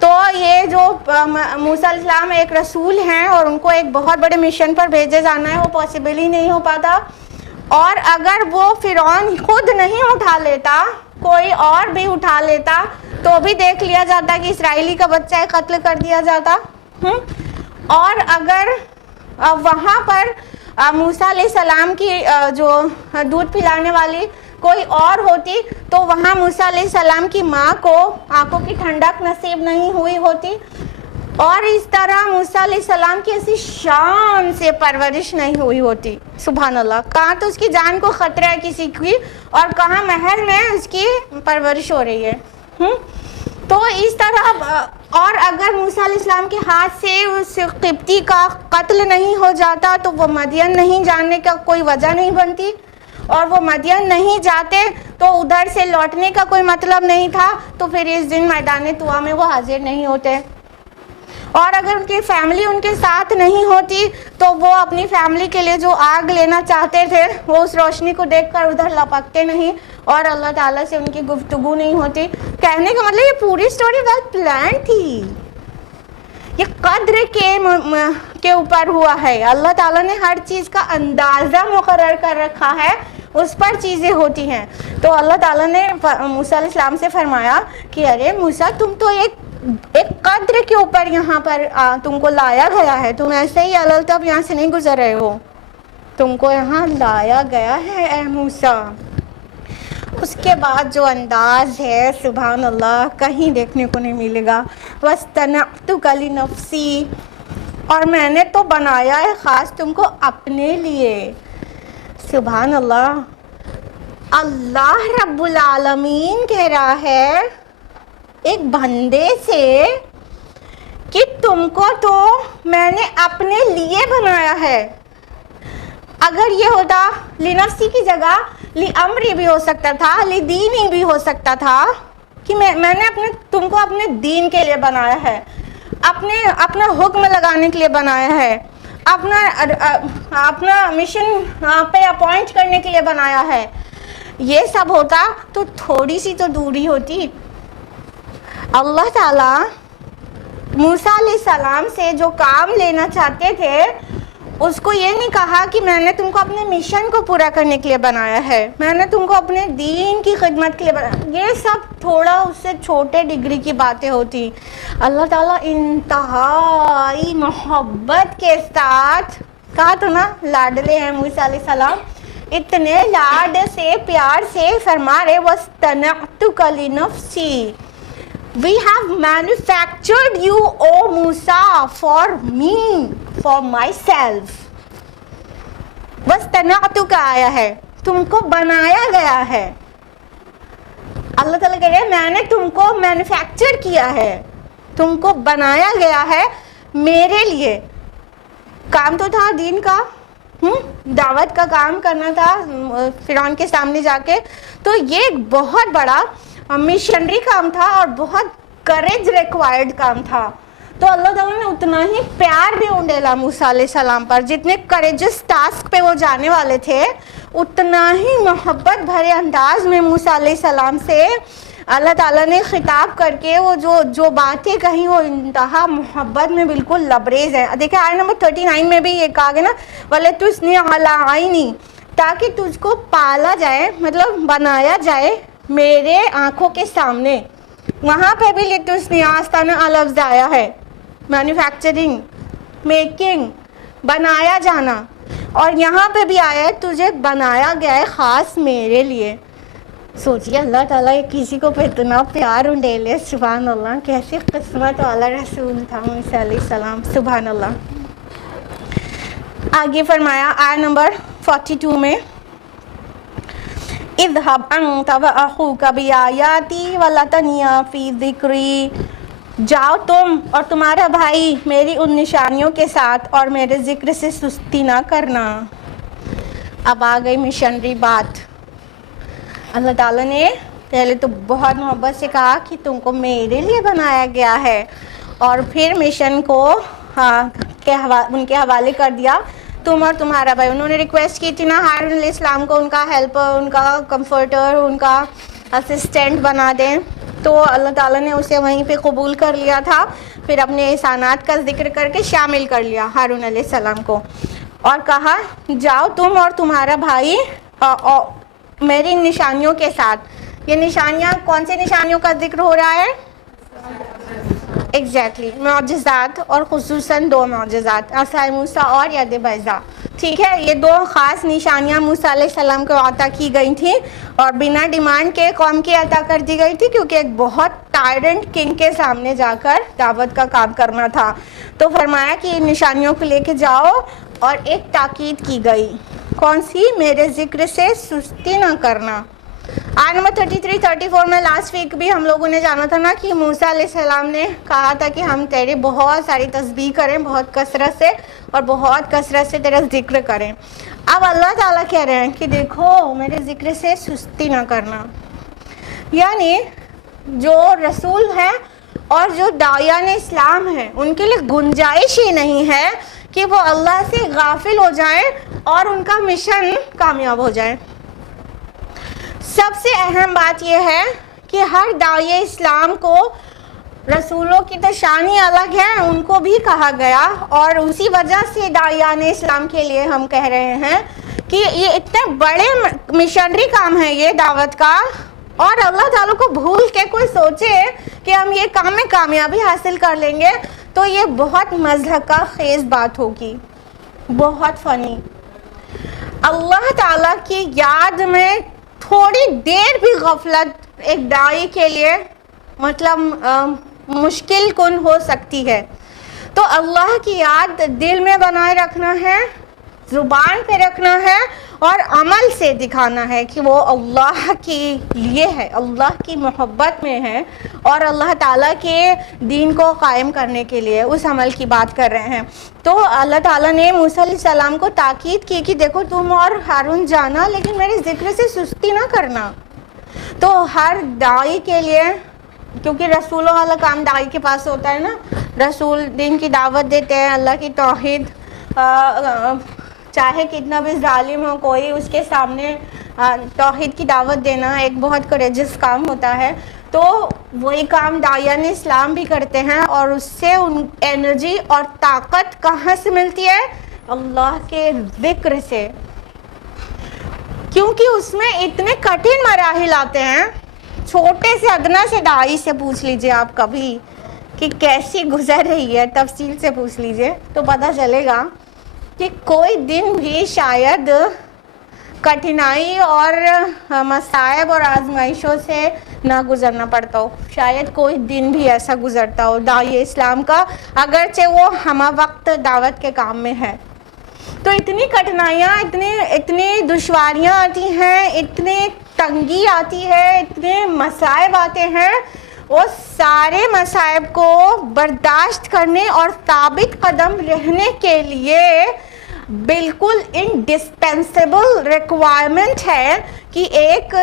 تو یہ جو موسیٰ علیہ السلام ایک رسول ہیں اور ان کو ایک بہت بڑے مشن پر بھیجے جانا ہے, وہ پاسبل ہی نہیں ہو پاتا. اور اگر وہ فرعون خود نہیں اٹھا لیتا, کوئی اور بھی اٹھا لیتا تو بھی دیکھ لیا جاتا کہ اسرائیلی کا بچہ قتل کر دیا جاتا. اور اگر وہاں پر موسیٰ علیہ السلام کی جو دودھ پلانے والی کوئی اور ہوتی تو وہاں موسیٰ علیہ السلام کی ماں کو آنکھوں کی ٹھنڈک نصیب نہیں ہوئی ہوتی, اور اس طرح موسیٰ علیہ السلام کی ایسی شان سے پرورش نہیں ہوئی ہوتی. سبحان اللہ, کہاں تو اس کی جان کو خطرہ ہے کسی کی, اور کہاں محل میں اس کی پرورش ہو رہی ہے. تو اس طرح, اور اگر موسیٰ علیہ السلام کے ہاتھ سے اس قبطی کا قتل نہیں ہو جاتا تو وہ مدین نہیں جانے کا کوئی وجہ نہیں بنتی, اور وہ مدین نہیں جاتے تو ادھر سے لوٹنے کا کوئی مطلب نہیں تھا, تو پھر اس دن میدان طویٰ میں وہ حاضر نہیں ہوتے. اور اگر ان کی فیملی ان کے ساتھ نہیں ہوتی تو وہ اپنی فیملی کے لیے جو آگ لینا چاہتے تھے وہ اس روشنی کو دیکھ کر ادھر لپکتے نہیں, اور اللہ تعالیٰ سے ان کی گفتگو نہیں ہوتی. کہنے کا مطلب یہ پوری سٹوری ویل پلان تھی, یہ قدر کے اوپر ہوا ہے. اللہ تعالیٰ نے ہر چیز کا اندازہ مقرر کر رکھا ہے, اس پر چیزیں ہوتی ہیں. تو اللہ تعالیٰ نے موسیٰ علیہ السلام سے فرمایا کہ ارے موسیٰ, تم تو ایک قدر کے اوپر یہاں پر تم کو لایا گیا ہے, تم ایسے ہی الطف یہاں سے نہیں گزر رہے ہو, تم کو یہاں لایا گیا ہے اے موسیٰ. اس کے بعد جو انداز ہے سبحان اللہ کہیں دیکھنے کو نہیں ملے گا. وَاسْتَنَعْتُكَ لِنَفْسِي, اور میں نے تو بنایا ہے خاص تم کو اپنے لیے. سبحان اللہ, اللہ رب العالمین کہہ رہا ہے ایک بندے سے کہ تم کو تو میں نے اپنے لیے بنایا ہے. اگر یہ ہوتا لنفسی کی جگہ لامری بھی ہو سکتا تھا, لدینی بھی ہو سکتا تھا, کہ میں نے تم کو اپنے دین کے لیے بنایا ہے, اپنا حکم لگانے کے لیے بنایا ہے, اپنا مشن پہ اپوائنٹ کرنے کے لیے بنایا ہے. یہ سب ہوتا تو تھوڑی سی تو دوری ہوتی. اللہ تعالیٰ موسیٰ علیہ السلام سے جو کام لینا چاہتے تھے اس کو یہ نہیں کہا کہ میں نے تم کو اپنے مشن کو پورا کرنے کے لیے بنایا ہے, میں نے تم کو اپنے دین کی خدمت کے لیے بنایا. یہ سب تھوڑا اس سے چھوٹے ڈگری کی باتیں ہوتی. اللہ تعالیٰ انتہائی محبت کے ساتھ, کہا تو نا لاڈلے ہیں موسیٰ علیہ السلام, اتنے لاڈ سے پیار سے فرما رہے وَاسْتَنَعْتُكَ لِنَفْسِي, we have manufactured you O Musa for me, for myself. وَاسْتَنَعْتُكَ آیا ہے, تم کو بنایا گیا ہے. اللہ تعالیٰ کہہ رہے ہیں میں نے تم کو مینوفیکچر کیا ہے, تم کو بنایا گیا ہے میرے لیے. کام تو تھا دین کا, دعوت کا کام کرنا تھا فرعون کے سامنے جا کے, تو یہ ایک بہت بڑا مشنری کام تھا اور بہت کریج ریکوائرڈ کام تھا. تو اللہ تعالیٰ نے اتنا ہی پیار بھی اونڈیلا موسیٰ علیہ السلام پر, جتنے کریجس ٹاسک پہ وہ جانے والے تھے اتنا ہی محبت بھرے انداز میں موسیٰ علیہ السلام سے اللہ تعالیٰ نے خطاب کر کے وہ جو باتیں کہیں وہ انتہا محبت میں بالکل لبریز ہے. دیکھیں آیت نمبر 39 میں بھی یہ کہا گیا نا وَلَتُسْنِعَ عَلَىٰ عَيْنِي, تاکہ تجھ کو پالا جائے, مطلب بنایا جائے میرے آنکھوں کے سامنے. وہاں پہ بھی لِتُسْنِعَ آستانہ لفظ آیا ہے, مینوفیکچرنگ, میکنگ, بنایا جانا, اور یہاں پہ بھی آیا ہے تجھے بنایا گیا ہے خاص میرے لیے. سوچیے اللہ تعالیٰ کسی کو پہ اتنا پیار انڈیلے, سبحان اللہ, کیسے قسمت والا رسول تھا موسیٰ علیہ السلام, سبحان اللہ. آگے فرمایا آیت نمبر 42 میں اذهب انت واخوك بآیاتی ولا تنیا فی ذکری, جاؤ تم اور تمہارا بھائی میری ان نشانیوں کے ساتھ اور میرے ذکر سے سستی نہ کرنا. اب آ گئی مشنری بات. اللہ تعالیٰ نے پہلے تو بہت محبت سے کہا کہ تم کو میرے لیے بنایا گیا ہے, اور پھر مشن کو ان کے حوالے کر دیا، تم اور تمہارا بھائی. انہوں نے ریکویسٹ کی تھی نا ہارون علیہ السلام کو ان کا ہیلپر، ان کا کمفرٹر، ان کا اسسٹنٹ بنا دیں، تو اللہ تعالیٰ نے اسے وہیں پہ قبول کر لیا تھا. پھر اپنے احسانات کا ذکر کر کے شامل کر لیا ہارون علیہ السلام کو، اور کہا جاؤ تم اور تمہارا بھائی میری نشانیوں کے ساتھ. یہ نشانیاں کون سی نشانیوں کا ذکر ہو رہا ہے؟ ایگزیکٹلی معجزات، اور خصوصاً 2 معجزات، عصای موسیٰ اور ید بیضاء. ٹھیک ہے، یہ 2 خاص نشانیاں موسیٰ علیہ السلام کو عطا کی گئی تھیں اور بنا ڈیمانڈ کے قوم کی عطا کر دی گئی تھی، کیونکہ ایک بہت ٹائرنٹ کنگ کے سامنے جا کر دعوت کا کام کرنا تھا. تو فرمایا کہ ان نشانیوں کو لے کے جاؤ، اور ایک تاکید کی گئی، کون سی؟ میرے ذکر سے سستی نہ کرنا. آیت نمبر 33-34 میں لاسٹ ویک بھی ہم لوگوں نے جانا تھا نا کہ موسیٰ علیہ السلام نے کہا تھا کہ ہم تیرے بہت ساری تسبیح کریں، بہت کثرت سے، اور بہت کثرت سے تیرا ذکر کریں. اب اللہ تعالیٰ کہہ رہے ہیں کہ دیکھو میرے ذکر سے سستی نہ کرنا. یعنی جو رسول ہیں اور جو داعیان اسلام ہیں ان کے لیے گنجائش ہی نہیں ہے کہ وہ اللہ سے غافل ہو جائیں اور ان کا مشن کامیاب ہو جائے. سب سے اہم بات یہ ہے کہ ہر داعی اسلام کو، رسولوں کی تو شان ہی الگ ہے، ان کو بھی کہا گیا، اور اسی وجہ سے داعیان اسلام کے لیے ہم کہہ رہے ہیں کہ یہ اتنے بڑے مشنری کام ہے یہ دعوت کا، اور اللہ تعالیٰ کو بھول کے کوئی سوچے کہ ہم یہ کام میں کامیابی حاصل کر لیں گے تو یہ بہت مضحکہ خیز بات ہوگی، بہت فنی. اللہ تعالیٰ کی یاد میں تھوڑی دیر بھی غفلت ایک داعی کے لیے مطلب مشکل کن ہو سکتی ہے. تو اللہ کی یاد دل میں بنائے رکھنا ہے، زبان پہ رکھنا ہے، اور عمل سے دکھانا ہے کہ وہ اللہ کے لیے ہے، اللہ کی محبت میں ہے، اور اللہ تعالیٰ کے دین کو قائم کرنے کے لیے اس عمل کی بات کر رہے ہیں. تو اللہ تعالیٰ نے موسیٰ علیہ السلام کو تاکید کی کہ دیکھو تم اور ہارون جانا، لیکن میرے ذکر سے سستی نہ کرنا. تو ہر داعی کے لیے، کیونکہ رسولوں والا کام داعی کے پاس ہوتا ہے نا، رسول دین کی دعوت دیتے ہیں، اللہ کی توحید، چاہے کتنا بھی ظالم ہو کوئی، اس کے سامنے توحید کی دعوت دینا ایک بہت کریجس کام ہوتا ہے. تو وہی کام داعیان اسلام بھی کرتے ہیں، اور اس سے ان انرجی اور طاقت کہاں سے ملتی ہے؟ اللہ کے ذکر سے، کیونکہ اس میں اتنے کٹھن مراحل آتے ہیں. چھوٹے سے ادنا سے داعی سے پوچھ لیجئے آپ کبھی کہ کیسی گزر رہی ہے، تفصیل سے پوچھ لیجئے تو پتہ چلے گا کہ کوئی دن بھی شاید کٹھنائی اور مصائب اور آزمائشوں سے نہ گزرنا پڑتا ہو. شاید کوئی دن بھی ایسا گزرتا ہو داعی اسلام کا، اگرچہ وہ ہمہ وقت دعوت کے کام میں ہے. تو اتنی کٹھنائیاں، اتنی دشواریاں آتی ہیں، اتنی تنگی آتی ہے، اتنے مصائب آتے ہیں. وہ سارے مصائب کو برداشت کرنے اور ثابت قدم رہنے کے لیے بالکل انڈسپینسیبل ریکوائرمنٹ ہے کہ ایک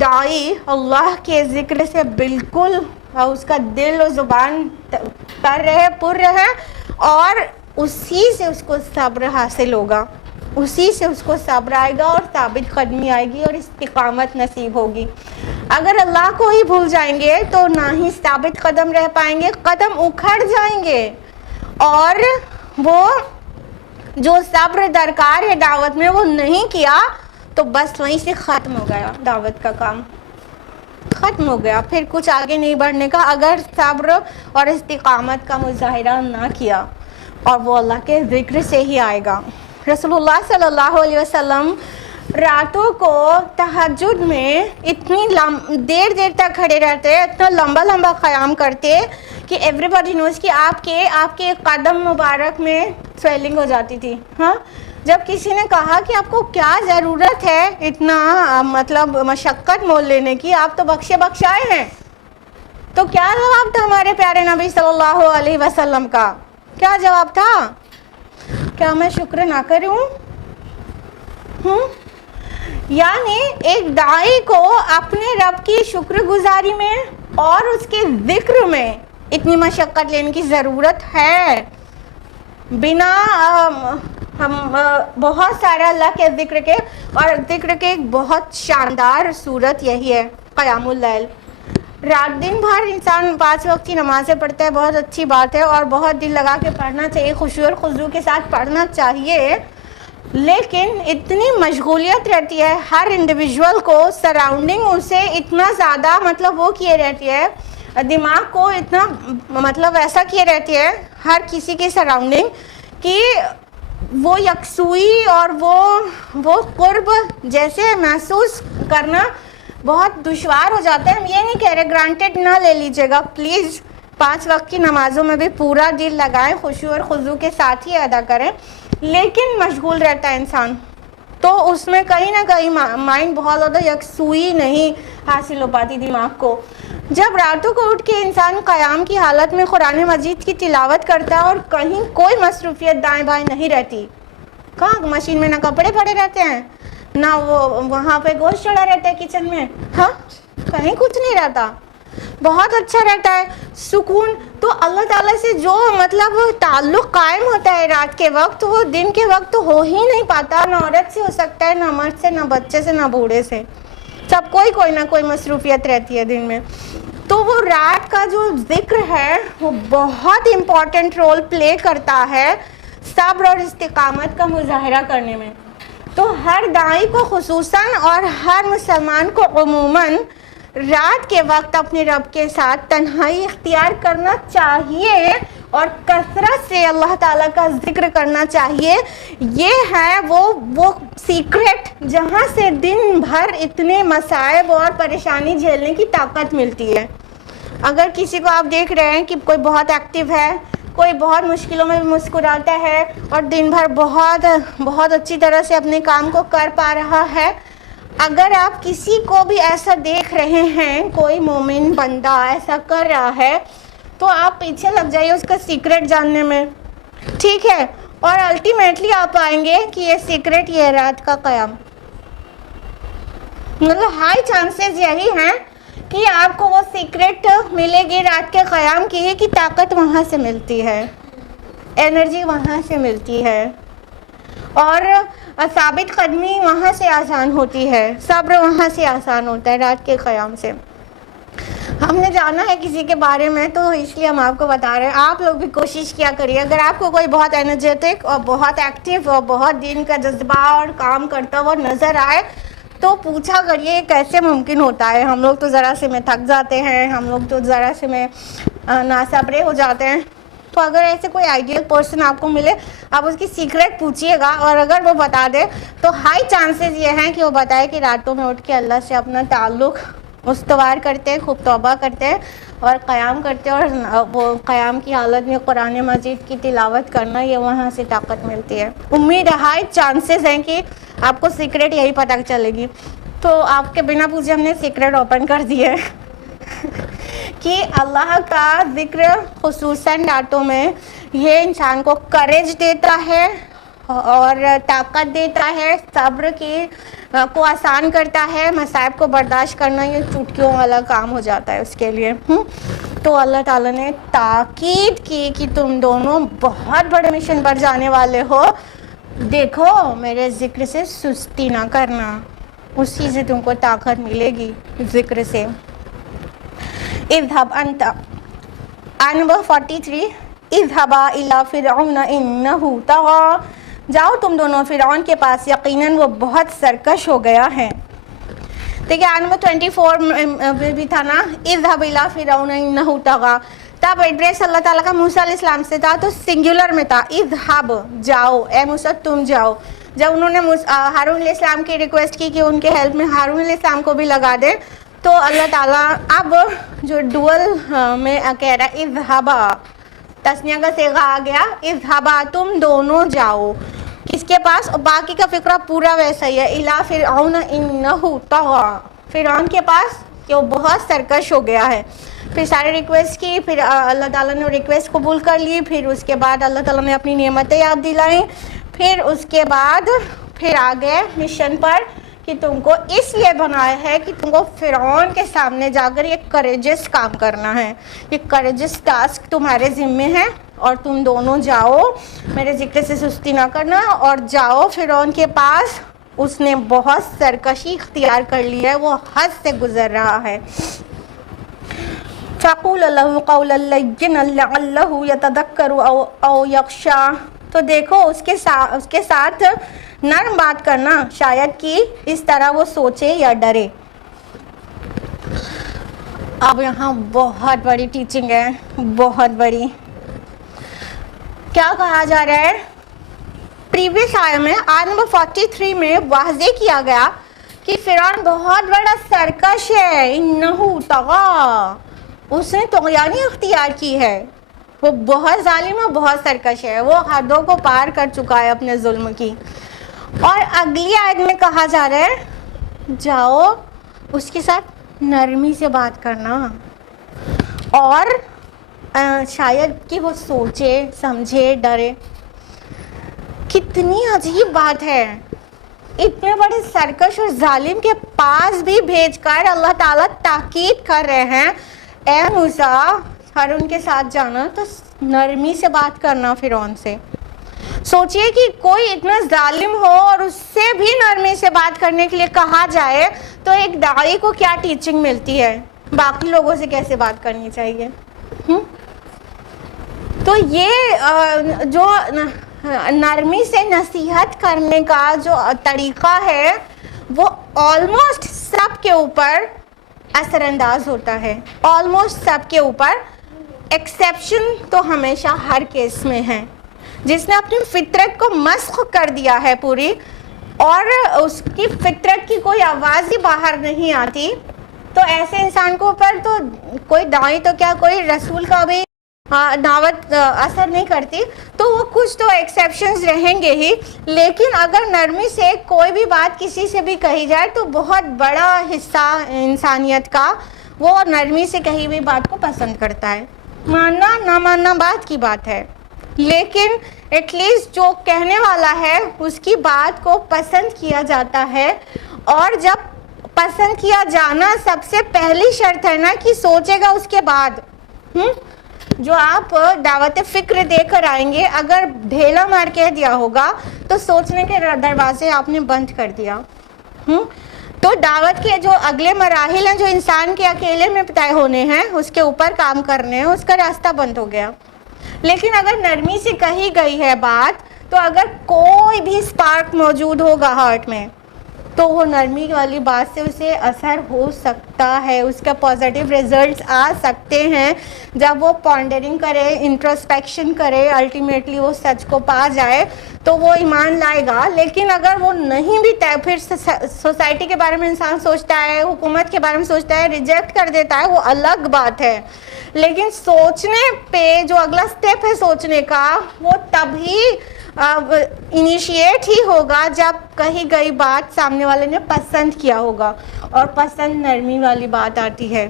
داعی اللہ کے ذکر سے بالکل اس کا دل و زبان پر رہے، پر رہے، اور اسی سے اس کو صبر حاصل ہوگا، اسی سے اس کو صبر آئے گا اور ثابت قدمی آئے گی اور استقامت نصیب ہوگی. اگر اللہ کو ہی بھول جائیں گے تو نہ ہی ثابت قدم رہ پائیں گے، قدم اکھڑ جائیں گے، اور وہ جو صبر درکار ہے دعوت میں وہ نہیں کیا تو بس وہیں سے ختم ہو گیا، دعوت کا کام ختم ہو گیا، پھر کچھ آگے نہیں بڑھنے کا اگر صبر اور استقامت کا مظاہرہ نہ کیا، اور وہ اللہ کے ذکر سے ہی آئے گا. رسول اللہ صلی اللہ علیہ وسلم راتوں کو تہجد میں اتنی دیر تک کھڑے رہتے، اتنا لمبا قیام کرتے کہ ایوری باڈی نوز کہ آپ کے قدم مبارک میں سویلنگ ہو جاتی تھی. ہاں، جب کسی نے کہا کہ آپ کو کیا ضرورت ہے اتنا مطلب مشقت مول لینے کی، آپ تو بخشائے ہیں، تو کیا جواب تھا ہمارے پیارے نبی صلی اللہ علیہ وسلم کا؟ کیا جواب تھا؟ کیا میں شکر نہ کروں؟ یعنی ایک داعی کو اپنے رب کی شکر گزاری میں اور اس کے ذکر میں اتنی مشقت لینے کی ضرورت ہے. بنا ہم بہت سارا اللہ کے ذکر کے، اور ذکر کے ایک بہت شاندار صورت یہی ہے قیام اللیل. رات دن بھر انسان 5 وقت کی نمازیں پڑھتا ہے، بہت اچھی بات ہے اور بہت دل لگا کے پڑھنا چاہیے، خشوع اور خضوع کے ساتھ پڑھنا چاہیے. لیکن اتنی مشغولیت رہتی ہے ہر انڈیویجول کو، سراؤنڈنگ اسے اتنا زیادہ مطلب وہ کیے رہتی ہے، دماغ کو اتنا مطلب ایسا کیے رہتی ہے ہر کسی کی سراؤنڈنگ، کہ وہ یکسوئی اور وہ قرب جیسے محسوس کرنا بہت دشوار ہو جاتا ہے. ہم یہ نہیں کہہ رہے گرانٹیڈ نہ لے لیجیے گا پلیز، 5 وقت کی نمازوں میں بھی پورا دل لگائیں، خشوع اور خضوع کے ساتھ ہی ادا کریں. لیکن مشغول رہتا ہے انسان تو اس میں کہیں نہ کہیں مائنڈ بہت زیادہ یکسوئی نہیں حاصل ہو پاتی دماغ کو. جب راتوں کو اٹھ کے انسان قیام کی حالت میں قرآن مجید کی تلاوت کرتا ہے اور کہیں کوئی مصروفیت دائیں بائیں نہیں رہتی، کہاں مشین میں نہ کپڑے پڑے رہتے ہیں، نہ وہ وہاں پہ گوشت چڑھا رہتا ہے کچن میں، ہاں کہیں کچھ نہیں رہتا، بہت اچھا رہتا ہے سکون. تو اللہ تعالیٰ سے جو مطلب تعلق قائم ہوتا ہے رات کے وقت، وہ دن کے وقت تو ہو ہی نہیں پاتا. نہ عورت سے ہو سکتا ہے، نہ مرد سے، نہ بچے سے، نہ بوڑھے سے، سب کوئی نہ کوئی مصروفیت رہتی ہے دن میں. تو وہ رات کا جو ذکر ہے وہ بہت امپورٹنٹ رول پلے کرتا ہے صبر اور استقامت کا مظاہرہ کرنے میں. تو ہر داعی کو خصوصاً اور ہر مسلمان کو عموماً رات کے وقت اپنے رب کے ساتھ تنہائی اختیار کرنا چاہیے اور کثرت سے اللہ تعالیٰ کا ذکر کرنا چاہیے. یہ ہے وہ سیکرٹ جہاں سے دن بھر اتنے مصائب اور پریشانی جھیلنے کی طاقت ملتی ہے. اگر کسی کو آپ دیکھ رہے ہیں کہ کوئی بہت ایکٹیو ہے، کوئی بہت مشکلوں میں مسکراتا ہے اور دن بھر بہت اچھی طرح سے اپنے کام کو کر پا رہا ہے، اگر آپ کسی کو بھی ایسا دیکھ رہے ہیں، کوئی مومن بندہ ایسا کر رہا ہے، تو آپ پیچھے لگ جائیے اس کا سیکرٹ جاننے میں، ٹھیک ہے؟ اور الٹیمیٹلی آپ پائیں گے کہ یہ سیکرٹ یہ رات کا قیام، مطلب ہائی چانسز یہی ہیں کہ آپ کو وہ سیکرٹ ملے گی رات کے قیام کی، کہ طاقت وہاں سے ملتی ہے، انرجی وہاں سے ملتی ہے، اور ثابت قدمی وہاں سے آسان ہوتی ہے، صبر وہاں سے آسان ہوتا ہے رات کے قیام سے. ہم نے جانا ہے کسی کے بارے میں تو اس لیے ہم آپ کو بتا رہے ہیں. آپ لوگ بھی کوشش کیا کریے، اگر آپ کو کوئی بہت انرجیٹک اور بہت ایکٹیو اور بہت دن کا جذبہ اور کام کرتا ہوا نظر آئے تو پوچھا کریے کیسے ممکن ہوتا ہے. ہم لوگ تو ذرا سے میں تھک جاتے ہیں، ہم لوگ تو ذرا سے میں ناصبرے ہو جاتے ہیں. تو اگر ایسے کوئی آئیڈیل پرسن آپ کو ملے، آپ اس کی سیکرٹ پوچھیے گا، اور اگر وہ بتا دے تو ہائی چانسز یہ ہیں کہ وہ بتائے کہ راتوں میں اٹھ کے اللہ سے اپنا تعلق استوار کرتے ہیں، خوب توبہ کرتے ہیں اور قیام کرتے ہیں، اور وہ قیام کی حالت میں قرآن مجید کی تلاوت کرنا، یہ وہاں سے طاقت ملتی ہے. امید ہے ہائی چانسز ہیں کہ آپ کو سیکرٹ یہی پتہ چلے گی. تو آپ کے بنا پوچھے ہم نے سیکرٹ اوپن کر دی ہے کہ اللہ کا ذکر خصوصاً راتوں میں یہ انسان کو کریج دیتا ہے اور طاقت دیتا ہے، صبر کو آسان کرتا ہے، مصائب کو برداشت کرنا یہ چٹکیوں والا کام ہو جاتا ہے اس کے لیے. تو اللہ تعالیٰ نے تاکید کی کہ تم دونوں بہت بڑے مشن پر جانے والے ہو، دیکھو میرے ذکر سے سستی نہ کرنا، اسی سے تم کو طاقت ملے گی ذکر سے. اذهب انت نمبر 43 اذهبا الى فرعون انه طغى، جاؤ تم دونوں فرعون کے پاس، یقیناً وہ بہت سرکش ہو گیا ہے. دیکھیے نمبر 24 میں بھی تھا نا اذهب الى فرعون انه طغى، تب ایڈریس اللہ تعالیٰ کا موسیٰ علیہ السلام سے تھا تو سنگولر میں تھا، اذهب جاؤ، اے موسیٰ تم جاؤ. جب انہوں نے ہارون علیہ السلام کی ریکویسٹ کی کہ ان کے ہیلپ میں ہارون علیہ السلام کو بھی لگا دے، تو اللہ تعالیٰ اب جو ڈول میں کہہ رہا ہے اذهبا، تسنیہ کا صیغہ آ گیا، اذهبا تم دونوں جاؤ، کس کے پاس؟ اور باقی کا فقرہ پورا ویسا ہی ہے، الی فرعون انہ طغى، فرعون کے پاس کہ وہ بہت سرکش ہو گیا ہے. پھر سارے ریکویسٹ کی، پھر اللہ تعالیٰ نے ریکویسٹ قبول کر لی، پھر اس کے بعد اللہ تعالیٰ نے اپنی نعمتیں یاد دلائیں، پھر اس کے بعد پھر آ گئے مشن پر کہ تم کو اس لیے بنایا ہے کہ تم کو فرعون کے سامنے جا کر یہ کریجس کام کرنا ہے، یہ کریجس ٹاسک تمہارے ذمے ہے. اور تم دونوں جاؤ, میرے ذکر سے سستی نہ کرنا, اور جاؤ فرعون کے پاس, اس نے بہت سرکشی اختیار کر لی ہے, وہ حد سے گزر رہا ہے. فَقُولَ لَهُ قَوْلًا لَيِّنًا لَعَلَّهُ يَتَذَكَّرُ أَوْ يَخْشَىٰ, تو دیکھو اس کے ساتھ نرم بات کرنا, شاید کہ اس طرح وہ سوچے یا ڈرے. اب یہاں بہت بڑی ٹیچنگ ہے, بہت بڑی. کیا کہا جا رہا ہے؟ پریویس آیت میں آیت نمبر 43 میں واضح کیا گیا کہ فرعون بہت بڑا سرکش ہے. انہو طغیٰ, اس نے طغیانی اختیار کی ہے, وہ بہت ظالم ہے, بہت سرکش ہے, وہ حدوں کو پار کر چکا ہے اپنے ظلم کی. اور اگلی آیت میں کہا جا رہا ہے جاؤ اس کے ساتھ نرمی سے بات کرنا, اور شاید کہ وہ سوچے سمجھے ڈرے. کتنی عجیب بات ہے, اتنے بڑے سرکش اور ظالم کے پاس بھی بھیج کر اللہ تعالیٰ تاکید کر رہے ہیں, اے موسیٰ ہارون کے ساتھ جانا تو نرمی سے بات کرنا فرعون سے. سوچئے کہ کوئی اتنا ظالم ہو اور اس سے بھی نرمی سے بات کرنے کے لیے کہا جائے تو ایک داعی کو کیا ٹیچنگ ملتی ہے, باقی لوگوں سے کیسے بات کرنی چاہیے. تو یہ جو نرمی سے نصیحت کرنے کا جو طریقہ ہے وہ آلموسٹ سب کے اوپر اثر انداز ہوتا ہے, آلموسٹ سب کے اوپر. ایکسیپشن تو ہمیشہ ہر کیس میں ہے. جس نے اپنی فطرت کو مسخ کر دیا ہے پوری, اور اس کی فطرت کی کوئی آواز ہی باہر نہیں آتی, تو ایسے انسان کو اوپر تو کوئی داعی تو کیا کوئی رسول کا بھی دعوت اثر نہیں کرتی. تو وہ کچھ تو ایکسیپشنز رہیں گے ہی, لیکن اگر نرمی سے کوئی بھی بات کسی سے بھی کہی جائے تو بہت بڑا حصہ انسانیت کا وہ نرمی سے کہی ہوئی بات کو پسند کرتا ہے. ماننا نہ ماننا بات کی بات ہے, لیکن ایٹ لیسٹ جو کہنے والا ہے اس کی بات کو پسند کیا جاتا ہے. اور جب پسند کیا جانا سب سے پہلی شرط ہے نا کہ سوچے گا اس کے بعد. جو آپ دعوت فکر دے کر آئیں گے, اگر ڈھیلا مار کے دیا ہوگا تو سوچنے کے دروازے آپ نے بند کر دیا. تو دعوت کے جو اگلے مراحل ہیں جو انسان کے اکیلے میں طے ہونے ہیں, اس کے اوپر کام کرنے ہیں, اس کا راستہ بند ہو گیا. لیکن اگر نرمی سے کہی گئی ہے بات, تو اگر کوئی بھی سپارک موجود ہوگا ہارٹ میں تو وہ نرمی والی بات سے اسے اثر ہو سکتا ہے, اس کا پازیٹیو ریزلٹس آ سکتے ہیں. جب وہ پونڈرنگ کرے, انٹروسپیکشن کرے, الٹیمیٹلی وہ سچ کو پا جائے تو وہ ایمان لائے گا. لیکن اگر وہ نہیں بھی طے, پھر سوسائٹی کے بارے میں انسان سوچتا ہے, حکومت کے بارے میں سوچتا ہے, ریجیکٹ کر دیتا ہے, وہ الگ بات ہے. لیکن سوچنے پہ جو اگلا سٹیپ ہے سوچنے کا, وہ تبھی انیشیٹ ہی ہوگا جب کہی گئی بات سامنے والے نے پسند کیا ہوگا, اور پسند نرمی والی بات آتی ہے.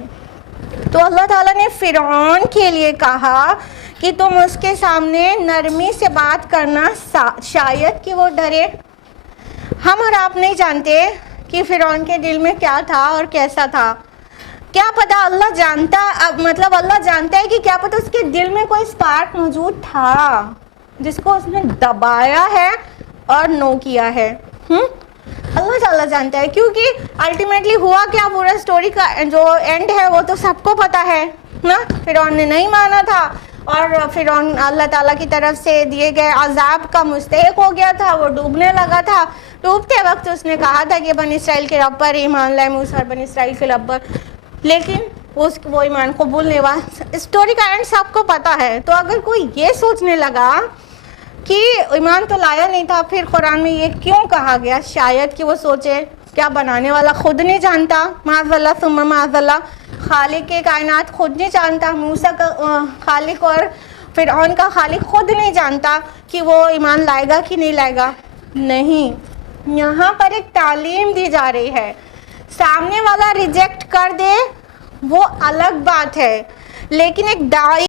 تو اللہ تعالیٰ نے فرعون کے لیے کہا کہ تم اس کے سامنے نرمی سے بات کرنا, شاید کہ وہ ڈرے. ہم اور آپ نہیں جانتے کہ فرعون کے دل میں کیا تھا اور کیسا تھا. کیا پتا اللہ جانتا, مطلب اللہ جانتا ہے کہ کیا پتا اس کے دل میں کوئی سپارک موجود تھا جس کو اس نے دبایا ہے اور نو کیا ہے. اللہ تعالیٰ جانتا ہے, کیونکہ الٹیمیٹلی ہوا کیا, پورا سٹوری کا جو اینڈ ہے وہ تو سب کو پتا ہے نا. فرعون نے نہیں مانا تھا, اور فرعون اللہ تعالیٰ کی طرف سے دیے گئے عذاب کا مستحق ہو گیا تھا, وہ ڈوبنے لگا تھا. ڈوبتے وقت اس نے کہا تھا کہ بنی اسرائیل کے رب پر ایمان لائے, موسیٰ بنی اسرائیل کے رب پر, لیکن وہ ایمان قبول نہیں ہوا. اسٹوری کا اینڈ سب کو پتا ہے. تو اگر کوئی یہ سوچنے لگا کہ ایمان تو لایا نہیں تھا, پھر قرآن میں یہ کیوں کہا گیا, شاید کہ وہ سوچے کیا بنانے والا خود نہیں جانتا, معاذ اللہ ثم معاذ اللہ, خالق کے کائنات خود نہیں جانتا, موسیٰ کا خالق اور فرعون کا خالق خود نہیں جانتا کہ وہ ایمان لائے گا کہ نہیں لائے گا. نہیں, یہاں پر ایک تعلیم دی جا رہی ہے. سامنے والا ریجیکٹ کر دے وہ الگ بات ہے, لیکن ایک داعی